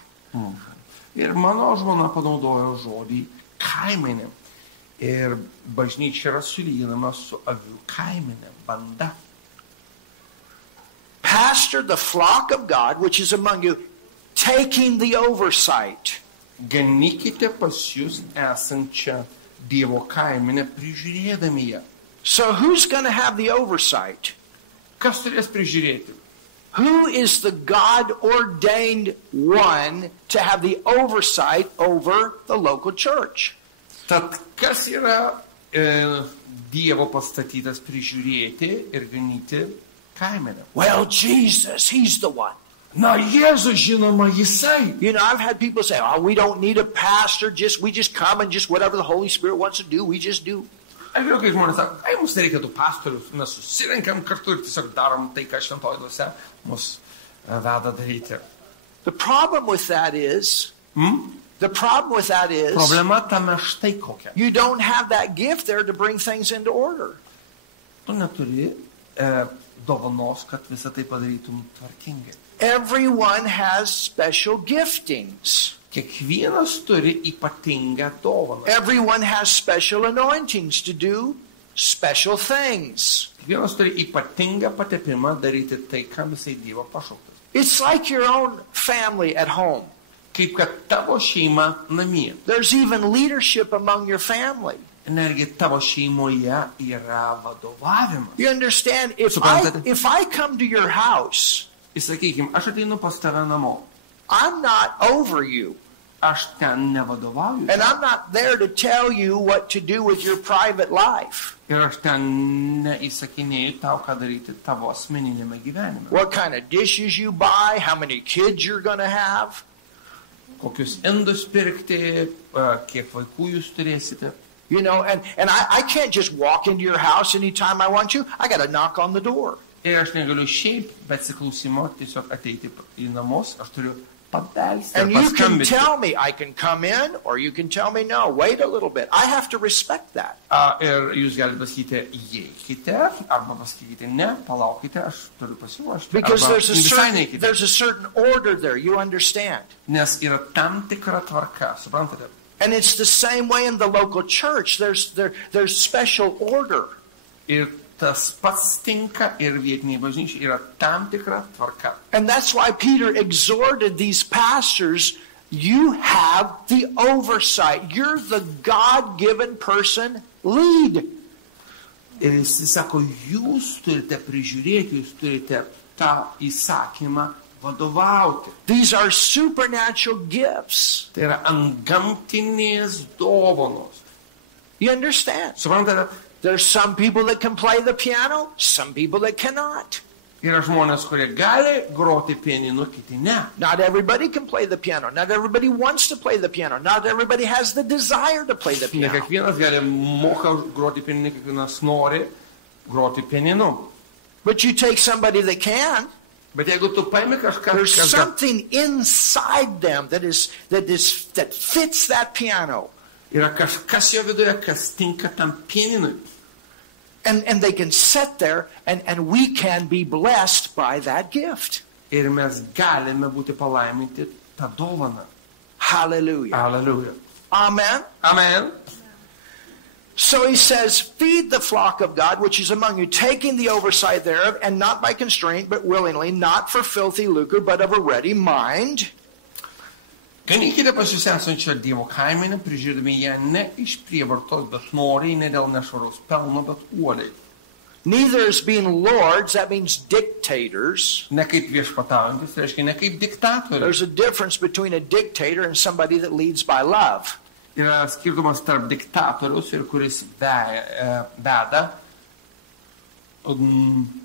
ir mano žmona panaudojo žodį kaimenė. Ir bažnyčia yra sulyginama su avių kaimenė, banda. Pastor the flock of God, which is among you, taking the oversight. Ganykite pas jūs esančią Dievo kaimenę, prižiūrėdami ją. So who's going to have the oversight? Kas turės prižiūrėti? Who is the God-ordained one to have the oversight over the local church? Tad kas yra Dievo pastatytas prižiūrėti ir ganyti kaimenę? Well, Jesus, he's the one. Na, Jėzus, žinoma, jisai. You know, I've had people say, oh, we don't need a pastor, we just come and just whatever the Holy Spirit wants to do, we just do. Aš žinau, kai žmonės sako, mums nereikia tų pastorius, mes susirenkam kartu ir tiesiog darom tai, ką šventoji dvasia mus veda daryti. The problem with that is, Problema tame štai kokia. you don't have that gift there to bring things into order. Tu neturi dovanos, kad visą tai padarytum tvarkingai. Everyone has special giftings. Kiekvienas turi ypatingą dovaną. Everyone has special anointings to do special things. Kiekvienas turi ypatingą patepimą daryti tai, kam jisai Dievo pašauktas. It's like your own family at home. Kaip kad tavo šeima namie. There's even leadership among your family. Netgi tavo šeimoje yra vadovavimas. You understand? If I come to your house, Įsakykim, aš ateinu pas tave namo. I'm not over you. Aš ten nevadovauju. And I'm not there to tell you what to do with your private life. Ir aš ten neįsakinėju tau, ką daryti tavo asmeninėme gyvenime. What kind of dishes you buy, how many kids you're going to have. Kokius indus pirkti, kiek vaikų jūs turėsite. You know, and I can't just walk into your house anytime I want to. I got to knock on the door. Ir aš negaliu šiaip, bet siklausimo tiesiog ateiti į namus, aš turiu pabelsti And ir you can paskambinti. tell me I can come in, or you can tell me no, wait a little bit. I have to respect that. Ir jūs galite pasakyti, įeikite, arba pasakyti, ne, palaukite, aš turiu pasiruošti. Because Arba visai neikite. there's a certain order there, you understand. Nes yra tam tikra tvarka, suprantate? And it's the same way in the local church. There's special order. Ir tas pats tinka ir vietiniai bažnyčiai, yra tam tikra tvarka. And that's why Peter exhorted these pastors, you have the oversight. You're the God-given person, lead. Ir jis sako, jūs turite prižiūrėti, jūs turite tą įsakymą vadovauti. These are supernatural gifts. Tai yra antgamtinės dovanos. You understand? Suprantate? There's some people that can play the piano, some people that cannot. Yra žmonės, kurie gali groti pianinu, kiti ne. Not everybody can play the piano. Not everybody wants to play the piano. Not everybody has the desire to play the Ne piano. kiekvienas gali moka groti pianinu, kiekvienas nori groti pianinu. But you take somebody that can, Bet jeigu tu paimi kažką, there's kas something inside them that fits that piano. yra kažkas jo viduje, kas tinka tam pianinui. And they can sit there and we can be blessed by that gift. Ir mes galime būti palaiminti tą dovaną. Hallelujah. Alleluja. Amen. Amen. So he says, feed the flock of God, which is among you, taking the oversight thereof, and not by constraint, but willingly, not for filthy lucre, but of a ready mind. Ganykite pas jūs esančią Dievo kaimenę, prižiūrėdami ją ne iš prievartos, bet noriai, ne dėl nešvaraus pelno, bet uoliai. Neither as being lords, that means dictators. Ne kaip viešpataujantis, reiškia ne kaip diktatoriai. There's a difference between a dictator and somebody that leads by love. Yra skirtumas tarp diktatoriaus ir kuris veda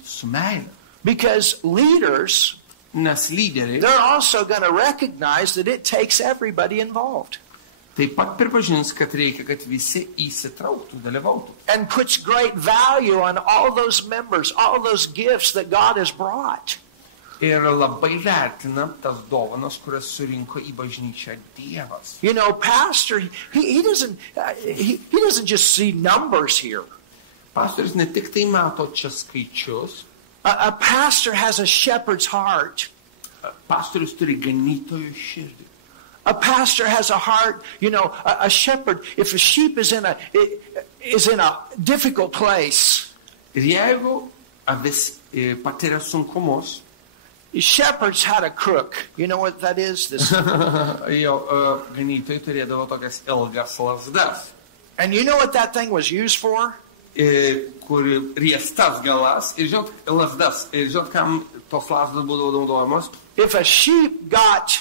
su meile. Because leaders, Nes lyderiai they're also going to recognize that it takes everybody involved. taip pat pripažins, kad reikia, kad visi įsitrauktų, dalyvautų. And puts great value on all those members, all those gifts that God has brought. Ir labai vertina tas dovanas, kurias surinko į bažnyčią Dievas. You know, pastor, he doesn't just see numbers here. Pastorius ne tik tai mato čia skaičius, A pastor has a shepherd's heart. pastorius turi ganytojo širdį. A pastor has a heart, you know, a shepherd, if a sheep is in a difficult place, Ir jeigu avis patiria sunkumus, shepherds had a crook. You know what that is? This, jo ganytojai turėdavo tokias ilgas lasdas, and you know what that thing was used for? kuri riestas galas, ir žinot, lasdas, ir žinot, kam tos lasdas būdavo naudojamos. If a sheep got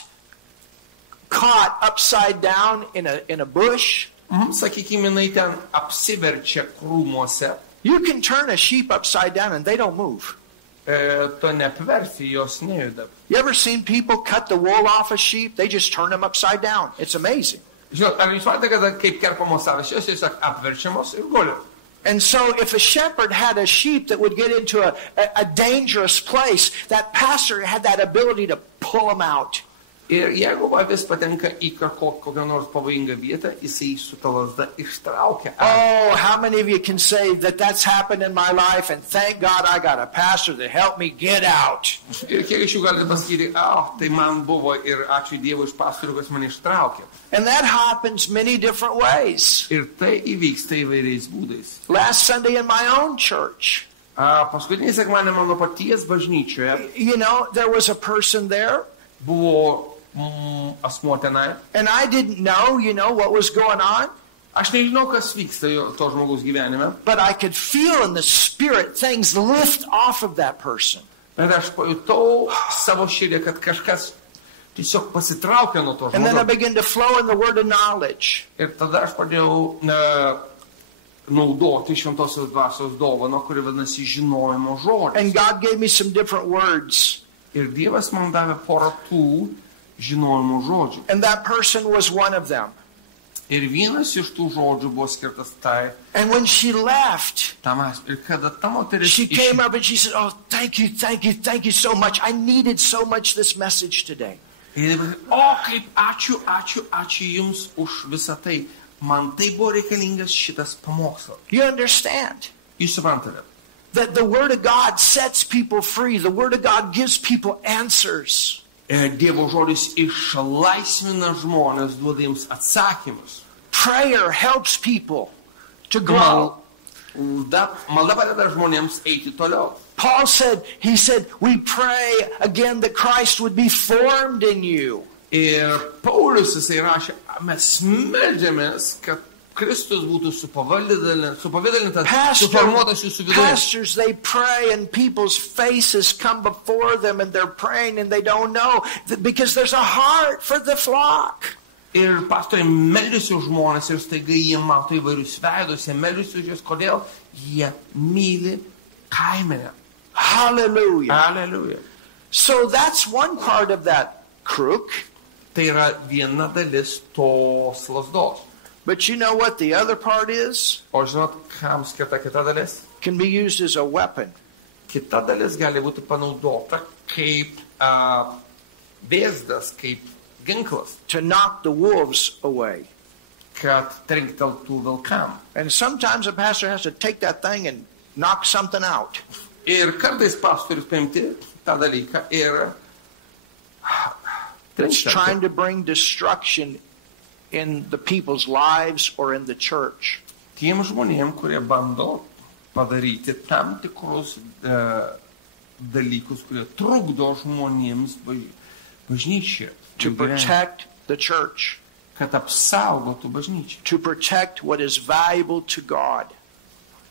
caught upside down in a bush, Sakykime, jinai ten apsiverčia krūmuose, you can turn a sheep upside down and they don't move. to neapversi, jos nejuda. You ever seen people cut the wool off a sheep? They just turn them upside down. It's amazing. Žinot, ar jūs matėte, kad kaip kerpamos avys, jos tiesiog apverčiamos ir guli. And so if a shepherd had a sheep that would get into a dangerous place, that pastor had that ability to pull them out. Ir jeigu avis patenka į kokią nors pavojingą vietą, jisai su ta lasda ištraukia. Oh, how many of you can say that that's happened in my life, and thank God I got a pastor that helped me get out. Ir kiek iš jų galite pasakyti, tai man buvo ir ačiū Dievui iš pastorių, kas mane ištraukė. And that happens many different ways. Ir tai įvyksta įvairiais būdais. Last Sunday in my own church, Paskutinį sekmanį mano paties bažnyčioje you know, there was a person there, buvo asmuo tenai. and I didn't know, you know, what was going on, Aš nežinau, kas vyksta to žmogaus gyvenime, but I could feel in the spirit things lift off of that person. bet aš pajutau savo širdį, kad kažkas tiesiog pasitraukė nuo to And then I žmogaus. began to flow in the word of knowledge. Ir tada aš pradėjau naudoti šventosios dvasios dovaną, kuri vadinasi žinojimo And žodis. God gave me some different words. Ir Dievas man davė porą tų žinojimo žodžių. And that person was one of them. Ir vienas iš tų žodžių buvo skirtas tai And when she left, tamas. Ir kada ta moteris she came up and she said, oh, thank you so much. I needed so much this message today. Ir kaip ačiū Jums už visą tai. Man tai buvo reikalingas šitas pamokslas. You understand? Jūs suprantate? That the Word of God sets people free. The Word of God gives people answers. Dievo žodis išlaisvina žmonės, duoda jiems atsakymus. Prayer helps people to grow. Malda padeda žmonėms eiti toliau. Paul said, we pray again that Christ would be formed in you. Ir Paulius jisai rašė, mes meldžiamės, kad Kristus būtų supavidalintas, suformuotas jūsų viduje. Pastors, they pray and people's faces come before them and they're praying and they don't know because there's a heart for the flock. Ir pastoriai meldžiasi už žmonės ir staiga jie mato įvairius veidus, jie meldžiasi už juos, kodėl jie myli kaimenę. Hallelujah. Hallelujah. So that's one part of that crook. Tai yra viena dalis tos lasdos. But you know what the other part is? O žinot, kam skirta kita dalis? Can be used as a weapon. Kita dalis gali būti panaudota kaip vėzdas, kaip ginklas, To knock the wolves away. kad trenkteltų vilkam. And sometimes a pastor has to take that thing and knock something out. Ir kartais pastorius paimti tą dalyką ir That's trying to bring destruction in the people's lives or in the church. tiem žmonėm, kurie bando padaryti tam tikrus dalykus, kurie trukdo žmonėms bažnyčią. To protect the church. Kad apsaugotų bažnyčią. To protect what is valuable to God.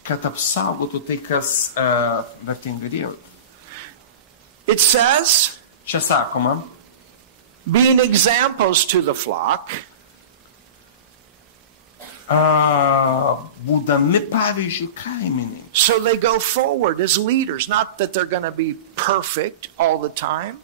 Kad apsaugotų tai, kas vertinga Dievui. It says, čia sakoma, being examples to the flock, būdami pavyzdžių kaiminiai. So they go forward as leaders, not that they're going to be perfect all the time.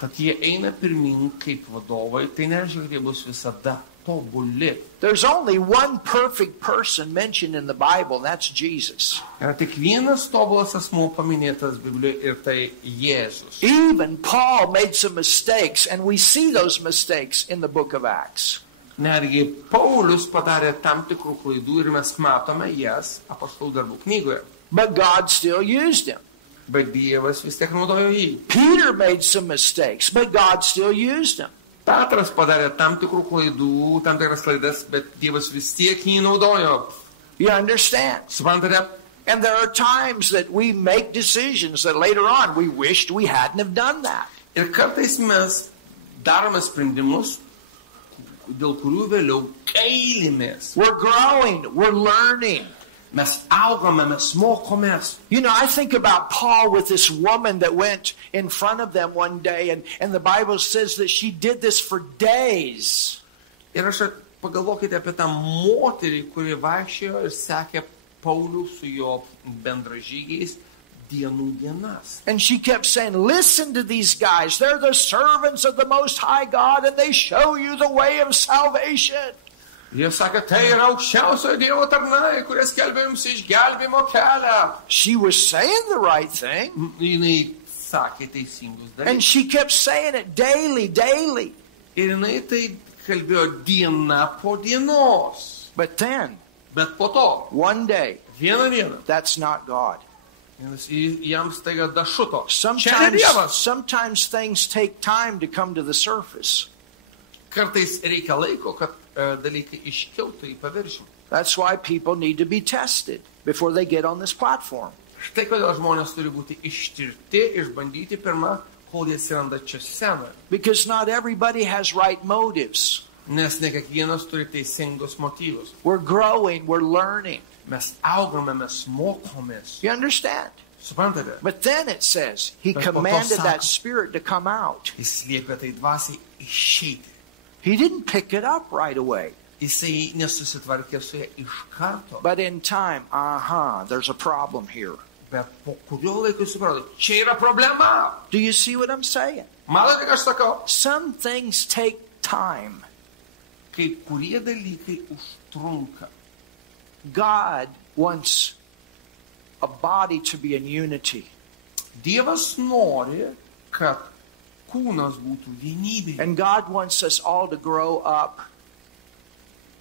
Tad jie eina pirmin kaip vadovai, tai nereiškia, kad jie bus visada tobuli. There's only one perfect person mentioned in the Bible, and that's Jesus. Yra tik vienas tobulas asmuo paminėtas Biblijoje, ir tai Jėzus. Even Paul made some mistakes, and we see those mistakes in the book of Acts. Netgi Paulius padarė tam tikrų klaidų, ir mes matome jas Apaštalų darbų knygoje. But God still used him. Bet Dievas vis tiek naudojo jį. Peter made some mistakes, but God still used him. Petras padarė tam tikrų klaidų, tam tikras klaidas, bet Dievas vis tiek jį naudojo. You understand? Suprantate? And there are times that we make decisions that later on we wished we hadn't have done that. Ir kartais mes darome sprendimus, dėl kurių vėliau gailimės. We're growing, we're learning. Mes augame, mes mokomės. You know, I think about Paul with this woman that went in front of them one day, and the Bible says that she did this for days. Ir pagalvokite apie tą moterį, kuri vaikščiojo ir sekė Paulių su jo bendražygiais dienų dienas. And she kept saying, listen to these guys. They're the servants of the Most High God, and they show you the way of salvation. Jie sakė, tai yra aukščiausiojo Dievo tarnai, kurie skelbia jums išgelbėjimo kelią. She was saying the right thing. Jinai sakė teisingus dalykus. And she kept saying it daily. Ir jinai tai kalbėjo diena po dienos. But then, bet po to, one day, vieną dieną, that's not God. Jam staiga dašuto. Sometimes things take time to come to the surface. Kartais reikia laiko, kad dalykai iškiltų į paviršių. That's why people need to be tested before they get on this platform. Štai kodėl žmonės turi būti ištirti, išbandyti pirmą, kol jie atsiranda čia scenoje. Because not everybody has right motives. Nes ne kiekvienas turi teisingus motyvus. We're growing, we're learning. Mes augame, mes mokomės. You understand? Suprantate? But then it says, he commanded that spirit to come out. Jis liepė tai dvasiai išeiti. He didn't pick it up right away. Jisai nesusitvarkė su ja iš karto. But in time, there's a problem here. Bet po kurio laiko suprato, čia yra problema. Do you see what I'm saying? Matote, ką aš sakau? Some things take time. Kai kurie dalykai užtrunka. God wants a body to be in unity. Dievas nori, kad kūnas būtų vienybėje. And God wants us all to grow up.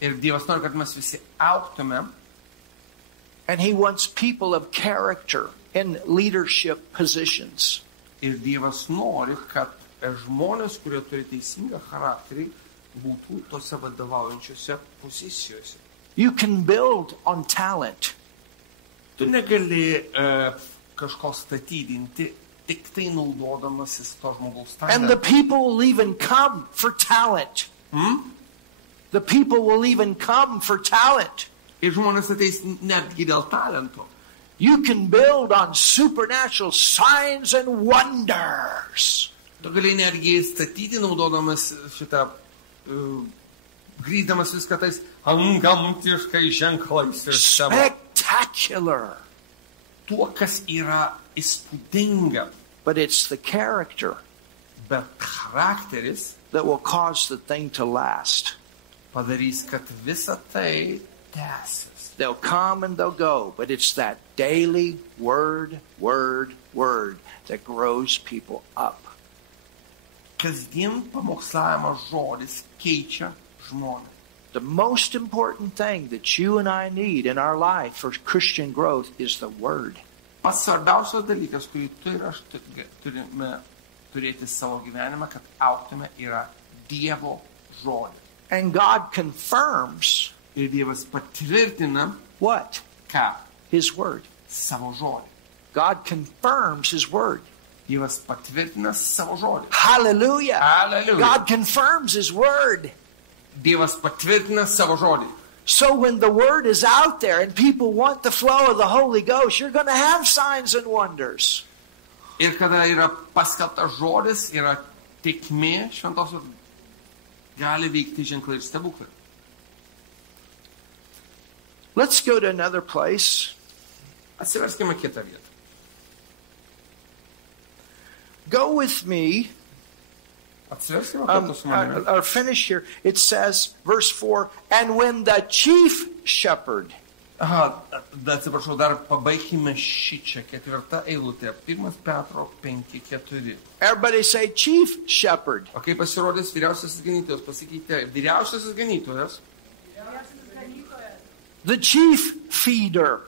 Ir Dievas nori, kad mes visi augtumėm. And He wants people of character in leadership positions. Ir Dievas nori, kad žmonės, kurie turi teisingą charakterį, būtų tose vadovaujančiose pozicijose. You can build on talent. Tu negali kažko statydinti, tik tai naudodamasis to žmogaus talentą. And the people will even come for talent. The people will even come for talent. Ir žmonės ateis netgi dėl talento. You can build on supernatural signs and wonders. Tu gali netgi statyti naudodamas šitą, grįdamas viską tais antgamtiškai ženklais. Spectacular. Tuo, kas yra įspūdinga. But it's the character Bet charakteris that will cause the thing to last. Padarys, kad visa tai tęsis. They'll come and they'll go, but it's that daily word that grows people up. Kasdien pamokslavimas žodis keičia žmonės. The most important thing that you and I need in our life for Christian growth is the Word. Pats svarbiausias dalykas, kurį tu ir aš turime turėti savo gyvenimą, kad augtume, yra Dievo žodis. And God confirms Ir Dievas patvirtina What? ką? His word. Savo žodį. God confirms his word. Dievas patvirtina savo žodį. Hallelujah. Hallelujah. God confirms his word. Dievas patvirtina savo žodį. So when the word is out there and people want the flow of the Holy Ghost, you're going to have signs and wonders. Ir kada yra paskelbtas žodis, yra tikmė šventosios, gali vykti ženklai ir stebuklai. Let's go to another place. Atsiverskime kitą vietą. Go with me. Atsiverskime kartu su manimi. Or finish here. It says, verse 4, and when the chief shepherd. Aha, atsiprašau, dar pabaigime šį čia ketvirtą eilutę. 1 Petro 5:4. Everybody say chief shepherd. O kai pasirodys vyriausiasis ganytojas, pasakykite, vyriausiasis ganytojas, The chief feeder.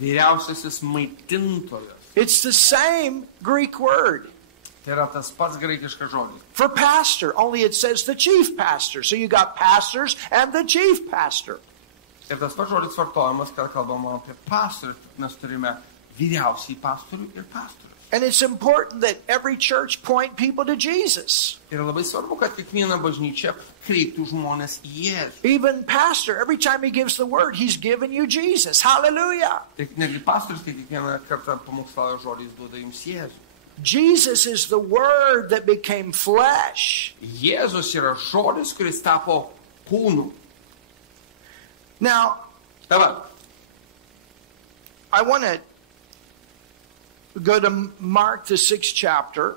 vyriausiasis maitintojas. It's the same Greek word Tai yra tas pats graikiškas žodis. for pastor, only it says the chief pastor. So you got pastors and the chief pastor. Ir tas pats žodis vartojamas, kad kalbama apie pastorius. Mes turime vyriausiai pastorių ir pastorius. And it's important that every church point people to Jesus. Ir labai svarbu, kad kiekviena bažnyčia kreiptų žmonės į Jėzų. Even pastor, every time he gives the word, he's giving you Jesus. Hallelujah. Ir netgi pastorius, kai kiekvieną kartą pamokslauja žodį, jis duoda jums Jėzų. Jesus is the word that became flesh. Jėzus yra žodis, kuris tapo kūnu. Now, Dabar, I want to go to Mark, the 6th chapter.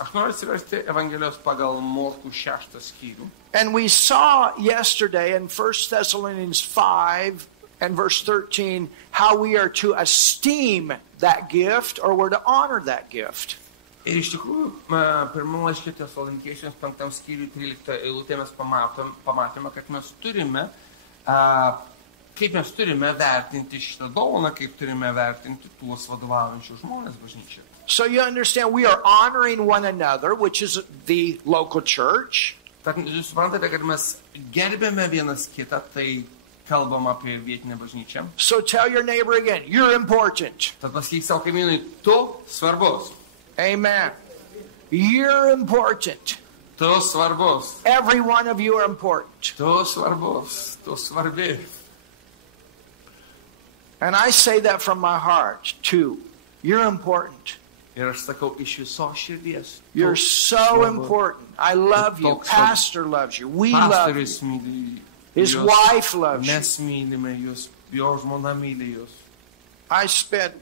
aš noriu atsiversti Evangelijos pagal Morkų 6 skyrių. And we saw yesterday in 1 Thessalonians 5 and verse 13 how we are to esteem that gift or we're to honor that gift. Ir iš tikrųjų, pirmą laiškį Tesalonikiečiams 5 skyriui 13 eilutė mes pamatėme, kad mes turime, kaip mes turime vertinti šitą dovaną, kaip turime vertinti tuos vadovaujančius žmonės bažnyčiai. So you understand we are honoring one another, which is the local church. Tad jūs suprantate, kad mes gerbėme vienas kitą, tai kalbam apie vietinę bažnyčią. So tell your neighbor again, you're important. Tad pasakyk savo kaimynui, tu svarbus. Amen. You're important. Tu svarbus. Every one of you are important. Tu svarbus. Tu svarbi. And I say that from my heart too. You're important. Ir aš sakau iš visos širdies. You're so important. I love you. Pastor loves you. We love you. Pastorius myli His jūs. wife loves you. Mes mylime jūs. Jo žmona myli jūs. I spent,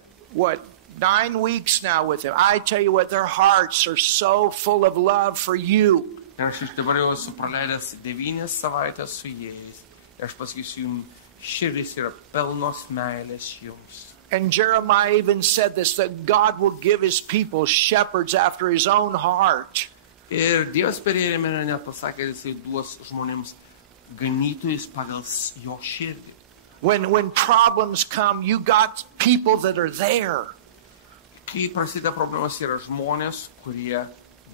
9 weeks now with him. I tell you what, their hearts are so full of love for you. Ir aš iš dabar jau esu praleidęs 9 savaitės su jais. Ir aš pasakysiu jums, širdis yra pelnos meilės jums. And Jeremiah even said this, that God will give his people shepherds after his own heart. Ir Dievas per Jeremiją net pasakė, jisai duos žmonėms ganytojus pagal jo širdį. When problems come, you got people that are there. Kai prasideda problemas, yra žmonės, kurie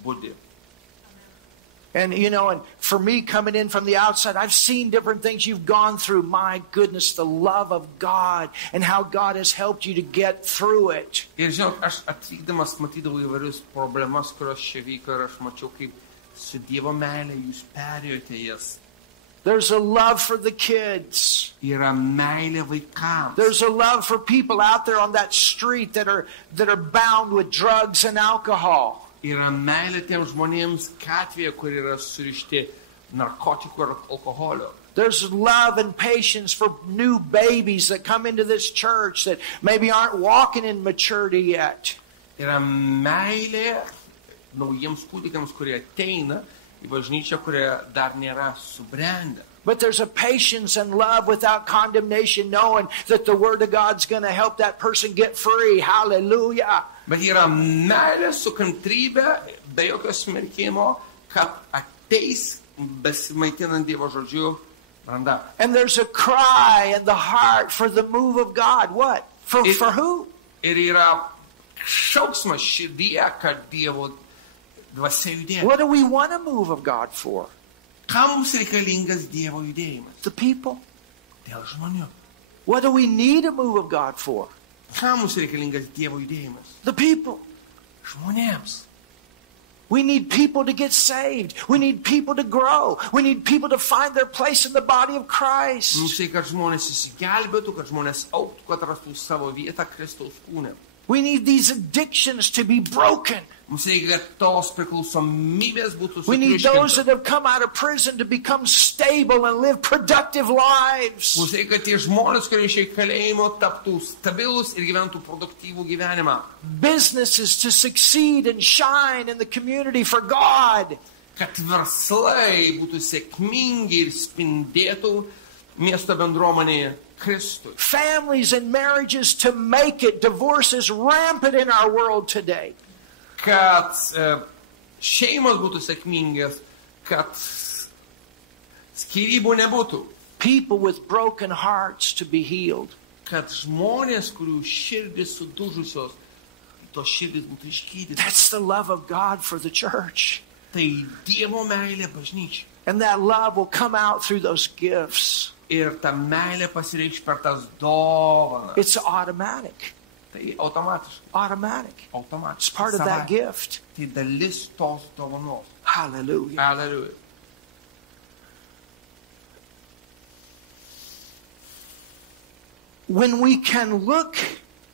budi. And and for me coming in from the outside, I've seen different things you've gone through. My goodness, the love of God and how God has helped you to get through it. Ir žinot, aš atvykdamas matydavau įvairius problemas, kurios čia vyko, ir aš mačiau, kaip su Dievo meilė jūs perėjote jas. There's a love for the kids. Yra meilė vaikams. There's a love for people out there on that street that are bound with drugs and alcohol. Yra meilė tiems žmonėms gatvėje, kur yra surišti narkotikų ir alkoholio. There's love and patience for new babies that come into this church that maybe aren't walking in maturity yet. Yra meilė naujiems kūdikiams, kurie ateina į bažnyčią, kurie dar nėra subrendę. But there's a patience and love without condemnation, knowing that the Word of God's going to help that person get free. Hallelujah. Bet yra meilė su kantrybė, be jokio smerkimo, kad ateis besimaitinant Dievo žodžiu branda. And there's a cry in the heart for the move of God. What? For who? Ir yra šauksmas širdyje, kad Dievo dvasia judėtų. What do we want a move of God for? Kam mums reikalingas Dievo judėjimas? The people. Dėl žmonių. What do we need a move of God for? Kam mums reikalingas Dievo judėjimas? The people. Žmonėms. We need people to get saved. We need people to grow. We need people to find their place in the body of Christ. Mums reikia, kad žmonės įsigelbėtų, kad žmonės augtų, kad rastų savo vietą Kristaus kūne. We need these addictions to be broken. Mums reikia, kad tos priklausomybės būtų We need those that sutriuškintos. have come out of prison to become stable and live productive lives. Mums reikia, kad tie žmonės, kurie iš kalėjimo taptų stabilus ir gyventų produktyvų gyvenimą. Businesses to succeed and shine in the community for God. Kad verslai būtų sėkmingi ir spindėtų miesto bendruomenėje Kristui. Families and marriages to make it. Divorce is rampant in our world today. Kad šeimos būtų sėkmingas, kad skyrybų nebūtų. People with broken hearts to be healed. Kad žmonės, kurių širdis sudužusios, tos širdis būtų išgydytos. That's the love of God for the church. Tai Dievo meilė bažnyčiai. And that love will come out through those gifts. Ir ta meilė pasireikš per tas dovanas. It's automatic. Tai automatiškai. Automatic. It's Automatiškai. part of that Savaime. gift. Tai dalis tos dovanos. Hallelujah. Hallelujah. When we can look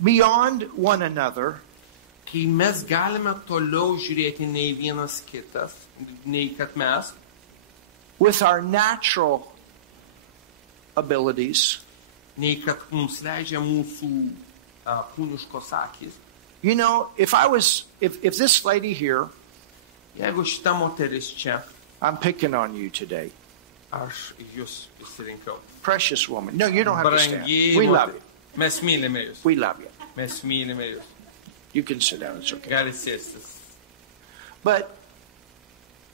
beyond one another, Kai mes galime toliau žiūrėti nei vienas kitas, nei kad mes, with our natural abilities, nei kad mums leidžia mūsų kūniškos akys. you know, if this lady here, Jeigu šita moteris čia, I'm picking on you today, aš jūs išsirinkau. precious woman. No, you don't have to stand. Brangiai We love moteris. you. Mes mylime jūs. We love you. Mes mylime jūs. You can sit down. It's okay. Gali sėstis. But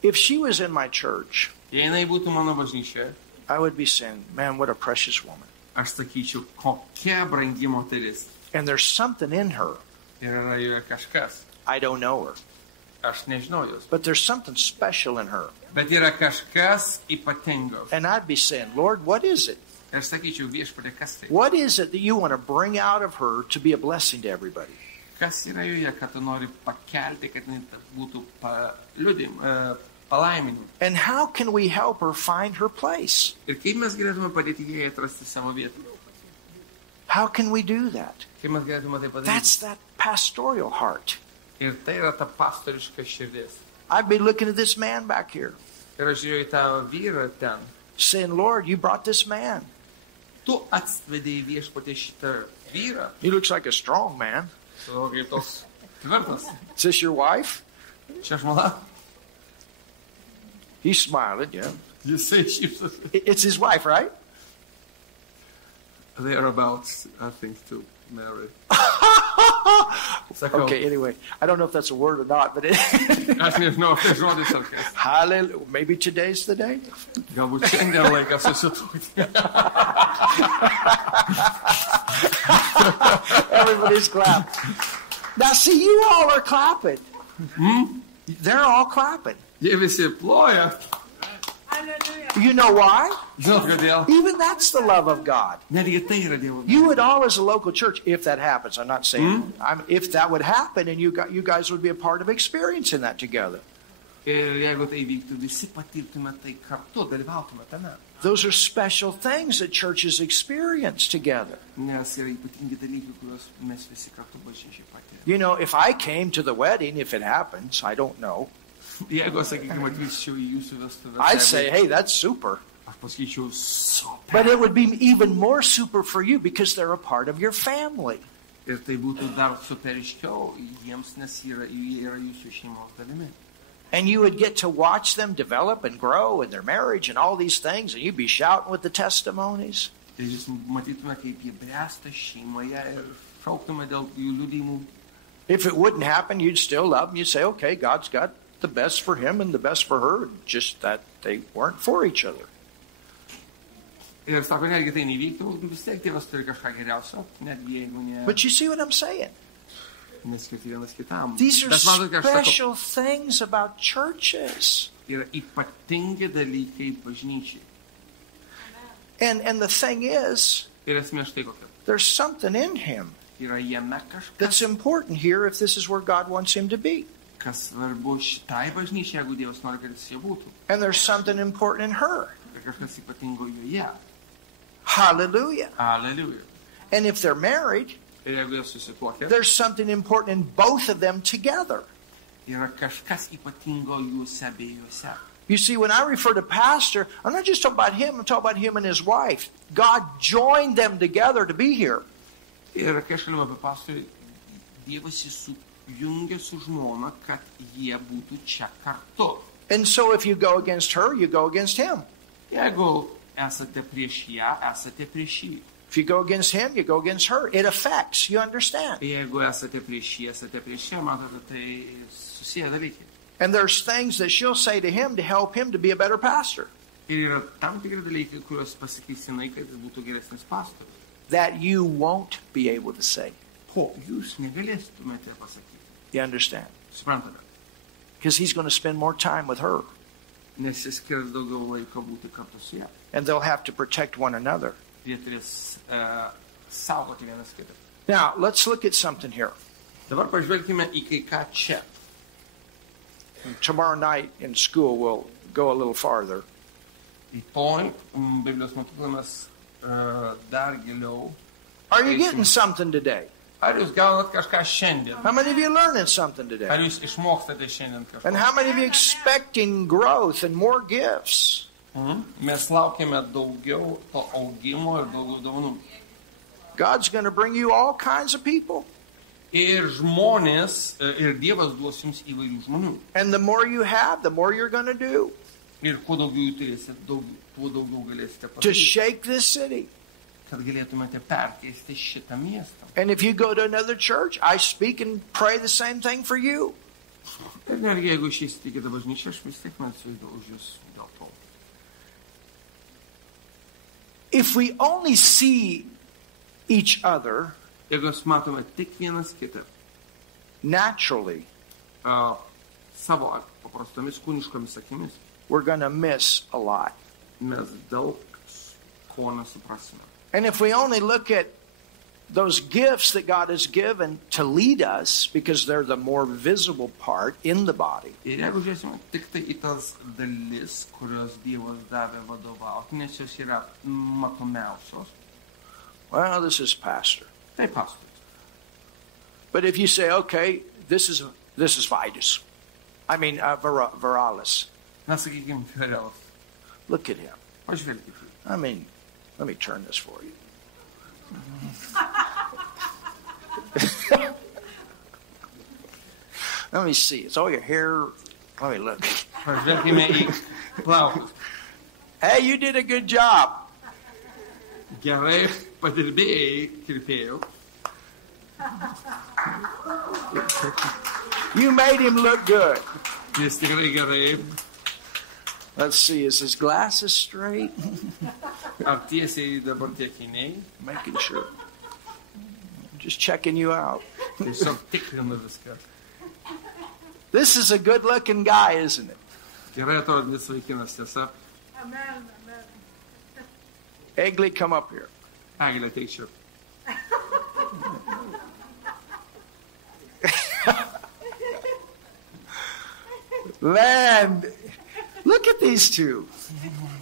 if she was in my church, Jei jinai būtų mano bažnyčioje, I would be saying, man, what a precious woman. aš sakyčiau, kokia brangi moteris. And there's something in her. Ir yra joje kažkas. I don't know her. Aš nežinau jos. But there's something special in her. Bet yra kažkas ypatingos. And I'd be saying, Lord, what is it? Ir aš sakyčiau, viešpatie, kas tai? What is it that you want to bring out of her to be a blessing to everybody? Kas yra joje, kad tu nori pakelti, kad jinai būtų palaiminimu. And how can we help her find her place? Ir kaip mes galėtume padėti jai atrasti savo vietą? How can we do that? Kaip mes galėtume tai padaryti? That's that pastoral heart. Ir tai yra ta pastoriška širdis. I'd be looking at this man back here, Ir aš žiūrėjau į tą vyrą ten. saying, Lord, you brought this man. Tu atvedėjai viešpatį šitą vyrą. He looks like a strong man. Savo kaip toks tvirtas. Is this your wife? Čia žmona. He's smiling, yeah. Jisai šypsosi. It's his wife, right? They are about, I think, to marry. Sakau, Okay, anyway, I don't know if that's a word or not, but aš nežinau, tai žodis ar kas. hallelujah. Maybe today's the day. Galbūt šiandien laikas susituokti. Everybody's clapping. Now, see, you all are clapping. They're all clapping. Jie visi ploja. Hallelujah. You know why? Žinot kodėl? Even that's the love of God. Netgi tai yra Dievo. You would all, as a local church, if that happens, I'm not saying, if that would happen, and you guys would be a part of experiencing that together. Ir jeigu tai vyktų, visi patirtume tai kartu, dalyvautume tame. Those are special things that churches experience together. Nes yra ypatingi dalykai, kuriuos mes visi kartu bažnyčiai patiriame. You know, if I came to the wedding, if it happens, I don't know, Jeigu, sakykime, atvykčiau į jūsų vestuvės, I'd say, hey, that's super. aš pasakyčiau, super. But it would be even more super for you because they're a part of your family. Ir tai būtų dar superiškiau jiems, nes jie yra jūsų šeimos dalimi. And you would get to watch them develop and grow in their marriage and all these things, and you'd be shouting with the testimonies. Ir jūs matytume, kaip jie bręsta šeimoje ir šauktume dėl jų liudymų. If it wouldn't happen, you'd still love them. You'd say, okay, God's got the best for him and the best for her, just that they weren't for each other. Ir sako, netgi tai nevyktų, vis tiek Dievas turi kažką geriausio, netgi jeigu ne... But you see what I'm saying? Neskirti vienas kitam. These are Bet matot, ką aš sakau, special things about churches. yra ypatingi dalykai bažnyčiai. And the thing is, Ir esmė štai kokia. there's something in him Yra jame kažkas, that's important here if this is where God wants him to be. kas svarbu šitai bažnyčiai, jeigu Dievas nori, kad jis čia būtų. And there's something important in her. Ir kažkas ypatingo joje. Hallelujah. Aleliuja. And if they're married, Ir jeigu jie susituokia, there's something important in both of them together. yra kažkas ypatingo jūsų abiejose. You see, when I refer to pastor, I'm not just talking about him, I'm talking about him and his wife. God joined them together to be here. Ir kai aš kalbėjau apie pastorių, Dievas jį sujungė su žmona, kad jie būtų čia kartu. And so if you go against her, you go against him. Jeigu esate prieš ją, esate prieš jį. If you go against him, you go against her. It affects, you understand? Jeigu esate prieš jį, esate prieš ją, matote, tai susiję dalykai. And there's things that she'll say to him to help him to be a better pastor. Ir yra tam tikri dalykai, kuriuos pasakys jinai, kad jis būtų geresnis pastorius. That you won't be able to say. Ko jūs negalėtumėte pasakyti? You understand? Suprantate? Because he's going to spend more time with her. Nes jis skirs daugiau laiko būti kartu su ją. And they'll have to protect one another. Jie turės saugoti vienas kitą. Now, let's look at something here. Dabar pažvelkime į kai ką čia. Tomorrow night in school, we'll go a little farther. Rytoj Biblijos mokykloje mes dar giliau. Are you getting something today? Ar jūs gaunat kažką šiandien? How many of you are learning something Ar today? jūs išmokstate šiandien kažką? And how many of you are expecting growth and more gifts? Mes laukiame daugiau to augimo ir daugiau dovanų. God's going to bring you all kinds of people. Ir žmonės, ir Dievas duos jums įvairių žmonių. And the more you have, the more you're going to do Ir kuo daugiau jų turėsite, tuo daugiau galėsite to padaryti, shake this city. kad galėtumėte perkeisti šitą miestą. And if you go to another church, I speak and pray the same thing for you. Ir netgi jeigu išeisite į kitą bažnyčią, aš vis tiek melsiuosi už jūs dėl to. If we only see each other Jeigu mes matome tik vienas kitą, naturally, savo paprastomis kūniškomis akimis, we're going to miss a lot. mes daug ko nesuprasime. And if we only look at those gifts that God has given to lead us, because they're the more visible part in the body, Ir jeigu žiūrėsime tik tai į tas dalis, kurios Dievas davė vadovauti, nes jos yra matomiausios, well, this is pastor. tai pastorius. But if you say, okay, this is Vitus. I mean, Viralis. Na, sakykime, Firelas. Look at him. Pažvelkite. I mean, let me turn this for you. Let me see. It's all your hair. Let me look. Pažvelkime į plaukus. Hey, you did a good job. Gerai padirbėjai, kirpėjau. You made him look good. Jis tikrai gerai. Let's see. Is his glasses straight? Ar tiesiai dabar tie akiniai? Making sure. Just checking you out. Tiesiog tikrinu viską. This is a good-looking guy, isn't it? Gerai atrodantis vaikinas, tiesa. Amen. Amen. Egley, come up here. Eglė, ateik čia. Man, look at these two.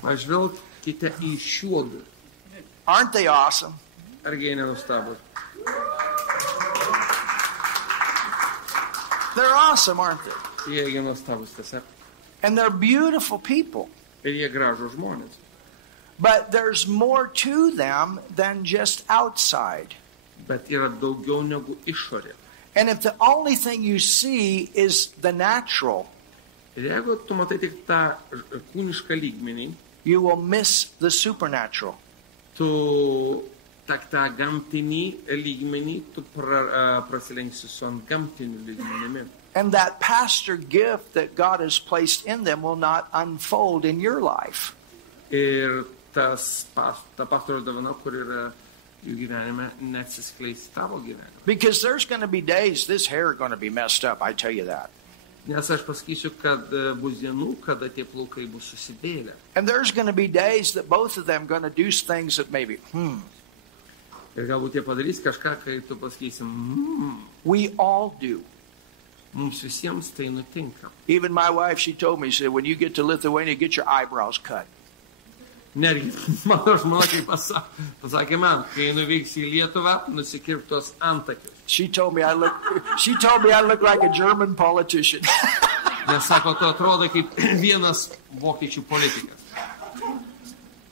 Pažvelkite į šiuodu. Aren't they awesome? Argi jie nenustabus? They're awesome, aren't they? Jie nuostabus, tiesa. And they're beautiful people. Ir jie gražų žmonės. But there's more to them than just outside. Bet yra daugiau negu išorė. And if the only thing you see is the natural, Ir jeigu tu matai tik tą kūnišką lygmenį, you will miss the supernatural. tu tą gamtinį lygmenį, tu prasilenksi su ant gamtiniu lygmenimi. And that pastor gift that God has placed in them will not unfold in your life. Ir ta pastorio dovana, kur yra jų gyvenime, neatsiskleis tavo gyvenime. Because there's going to be days this hair is going to be messed up, I tell you that. Nes aš pasakysiu, kad bus dienų, kada tie plaukai bus susidėlę. And there's going to be days that both of them going to do things that maybe, Ir galbūt jie padarys kažką, kai tu pasakysim, We all do. mums visiems tai nutinka. Even my wife, she told me, she said, when you get to Lithuania, get your eyebrows cut. Netgi mano žmona, kai pasakė man, kai nuvyks į Lietuvą, nusikirp tos antakius. She told me I look like a German politician. Nes sako, tu atrodo kaip vienas vokiečių politikas.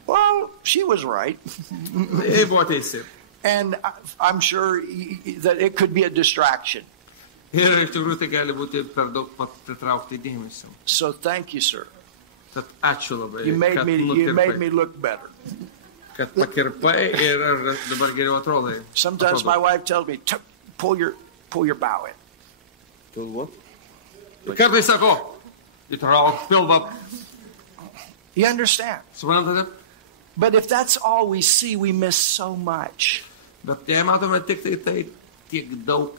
Well, she was right. Jei buvo teisi. And I'm sure that it could be a distraction. Ir iš tikrųjų tai gali būti per daug pritraukti dėmesio. So thank you, sir. Tad ačiū labai, You made kad me nukirpai, look better. kad pakirpai ir dabar geriau atrodai. Sometimes my wife tells me, pull your bow in. Kartais sako, įtrauk pilvą. You understand? Suprantate? But if that's all we see, we miss so much. Bet jei matome tik tai tiek daug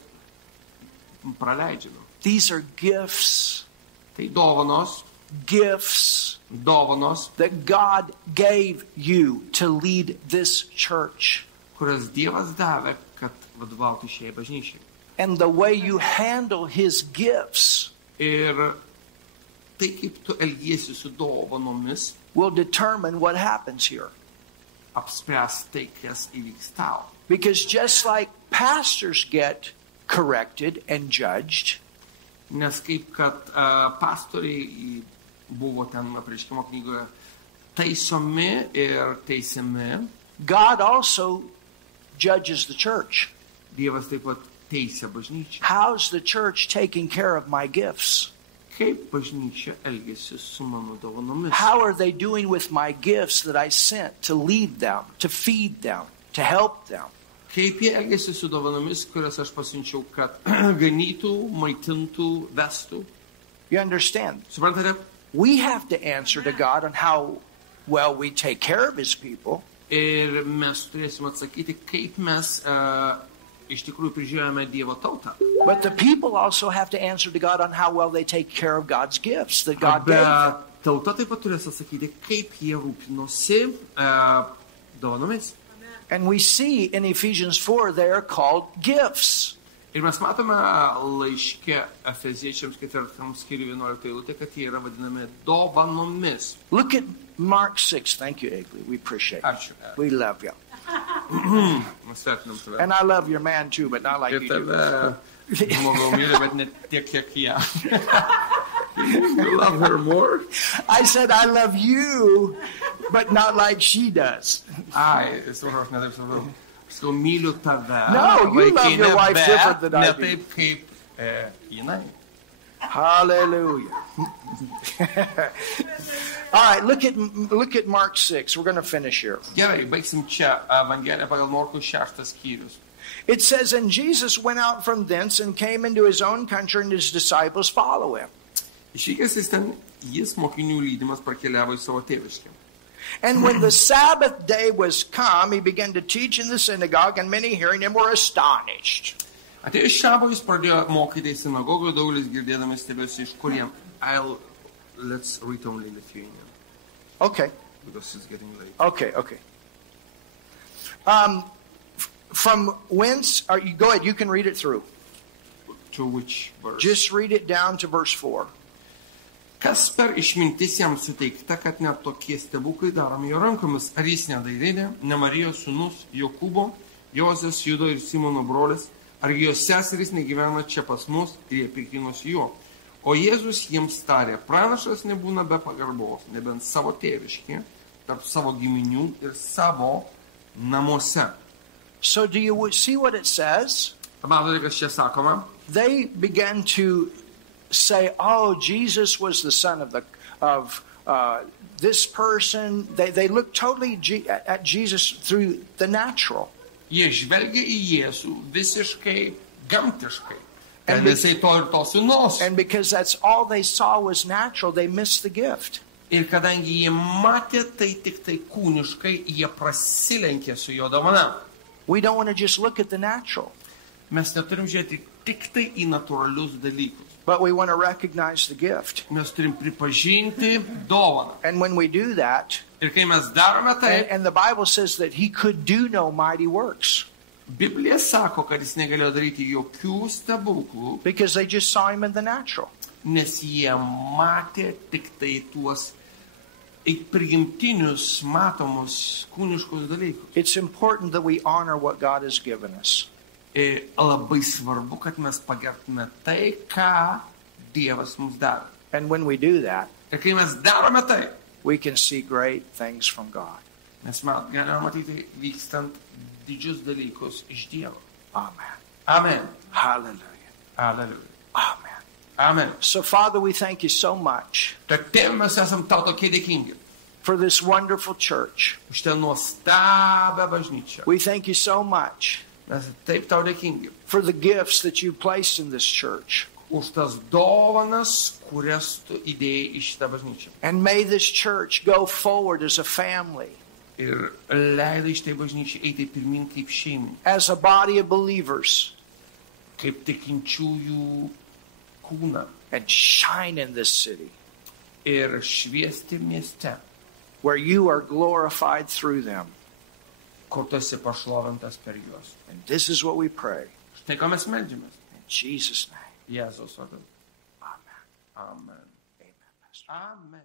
praleidžiame. These are gifts Tai dovanos that God gave you to lead this church. kurias Dievas davė, kad vadovautų šiai bažnyčiai. And the way you handle His gifts Ir tai, kaip tu elgiesi su dovanomis, will determine what happens here. apspręs tai, kas įvyks tau. Because just like pastors get corrected and judged, Nes kaip kad pastoriai buvo ten apreiškimo knygoje taisomi ir teisiami, God also judges the church. Dievas taip pat teisia bažnyčią. How's the church taking care of my gifts? Kaip bažnyčia elgesi su mano dovanomis? How are they doing with my gifts that I sent to lead them, to feed them, to help them? Kaip jie elgesi su dovanomis, kurias aš pasiunčiau, kad ganytų, maitintų, vestų? You understand? Suprantate? We have to answer to God on how well we take care of His people. Ir mes turėsime atsakyti, kaip mes iš tikrųjų prižiūrėjome Dievo tautą. But the people also have to answer to God on how well they take care of God's gifts that God gave them. Bet tauta taip pat turės atsakyti, kaip jie rūpinosi dovanomis. And we see in Ephesians 4 they are called gifts. Ir mes matome laiške Efeziečiams 4 skyriuje 11 eilutė, kad jie yra vadinami dovanomis. Look at Mark 6. Thank you, Egli. We appreciate Ačiū. it. We love you. Mes vertinam tave. And I love your man too, but not like Ir you do. tave žmogau myli, bet ne tiek, kiek ją. You love her more? I said I love you, but not like she does. Ai, supratau, aš netaip supratau. Aš myliu tave. No, you love your wife bet different than I ne do. taip kaip jinai. Hallelujah. All right, look at Mark 6. We're going to finish here. Gerai, baigsim čia Evangeliją pagal Morkų 6 skyrius. It says, and Jesus went out from thence and came into his own country, and his disciples follow him. Išvykęs jis mokinių lydimas prakeliavo į savo tėviškę. And when the Sabbath day was come, he began to teach in the synagogue, and many hearing him were astonished. Atėjus šabo jis pradėjo mokyti į sinagogoje, daugelis girdėdami stebėjosi iš kur jam. Let's read only Lithuanian. Okay. Because it's getting late. Okay. From whence are you? Go ahead. You can read it through. To which verse? Just read it down to verse 4. Kas per išmintis jam suteikta, kad net tokie stebuklai daromi jo rankomis? Ar jis nedailydė, ne Marijos sūnus, Jokūbo, Jozės, Judo ir Simono brolis? Ar jos seserys negyvena čia pas mus ir jie piktinosi juo? O Jėzus jiems tarė, pranašas nebūna be pagarbos, nebent savo tėviškėje, tarp savo giminių ir savo namuose. So do you see what it says? Matote, kas čia sakoma? They began to say, "Oh, Jesus was the son of this person." They look totally at Jesus through the natural. Jie žvelgia į Jėzų visiškai gamtiškai. Ten jisai to ir to sūnus. And because that's all they saw was natural, they missed the gift. Ir kadangi jie matė tai tik tai kūniškai, jie prasilenkė su jo dovana. We don't want to just look at the natural. Mes neturim žiūrėti tik tai į natūralius dalykus. But we want to recognize the gift. Mes turim pripažinti dovaną. And when we do that, Ir kai mes darome tai, and the Bible says that he could do no mighty works Biblija sako, kad jis negalėjo daryti jokių stebuklų, because they just saw him in the natural. nes jie matė tik tai tuos prigimtinius, matomus, kūniškus dalykus. It's important that we honor what God has given us. Labai svarbu, kad mes pagerbtume tai, ką Dievas mums davė. And when we do that, Ir kai mes darome tai, we can see great things from God. mes galime matyti vykstant didžius dalykus iš Dievo. Amen. Amen. Hallelujah. Alleluja. Amen. Amen. So, Father, we thank you so much Tad tėve mes esam tau tokie dėkingi for this wonderful church. už tą nuostabią bažnyčią. We thank you so much Mes taip tau dėkingi for the gifts that you placed in this church. už tas dovanas, kurias tu įdėjai į šitą bažnyčią. And may this church go forward as a family, Ir leidai šitai bažnyčiai eiti pirmin kaip šeimai, as a body of believers, kaip tikinčiųjų kūną and shine in this city ir šviesti mieste, where you are glorified through them. kur tu esi pašlovintas per juos. And this is what we pray. Štai ką mes meldžiamės. In Jesus' name. Jėzaus vardu. Amen. Amen. Amen, Pastor. Amen.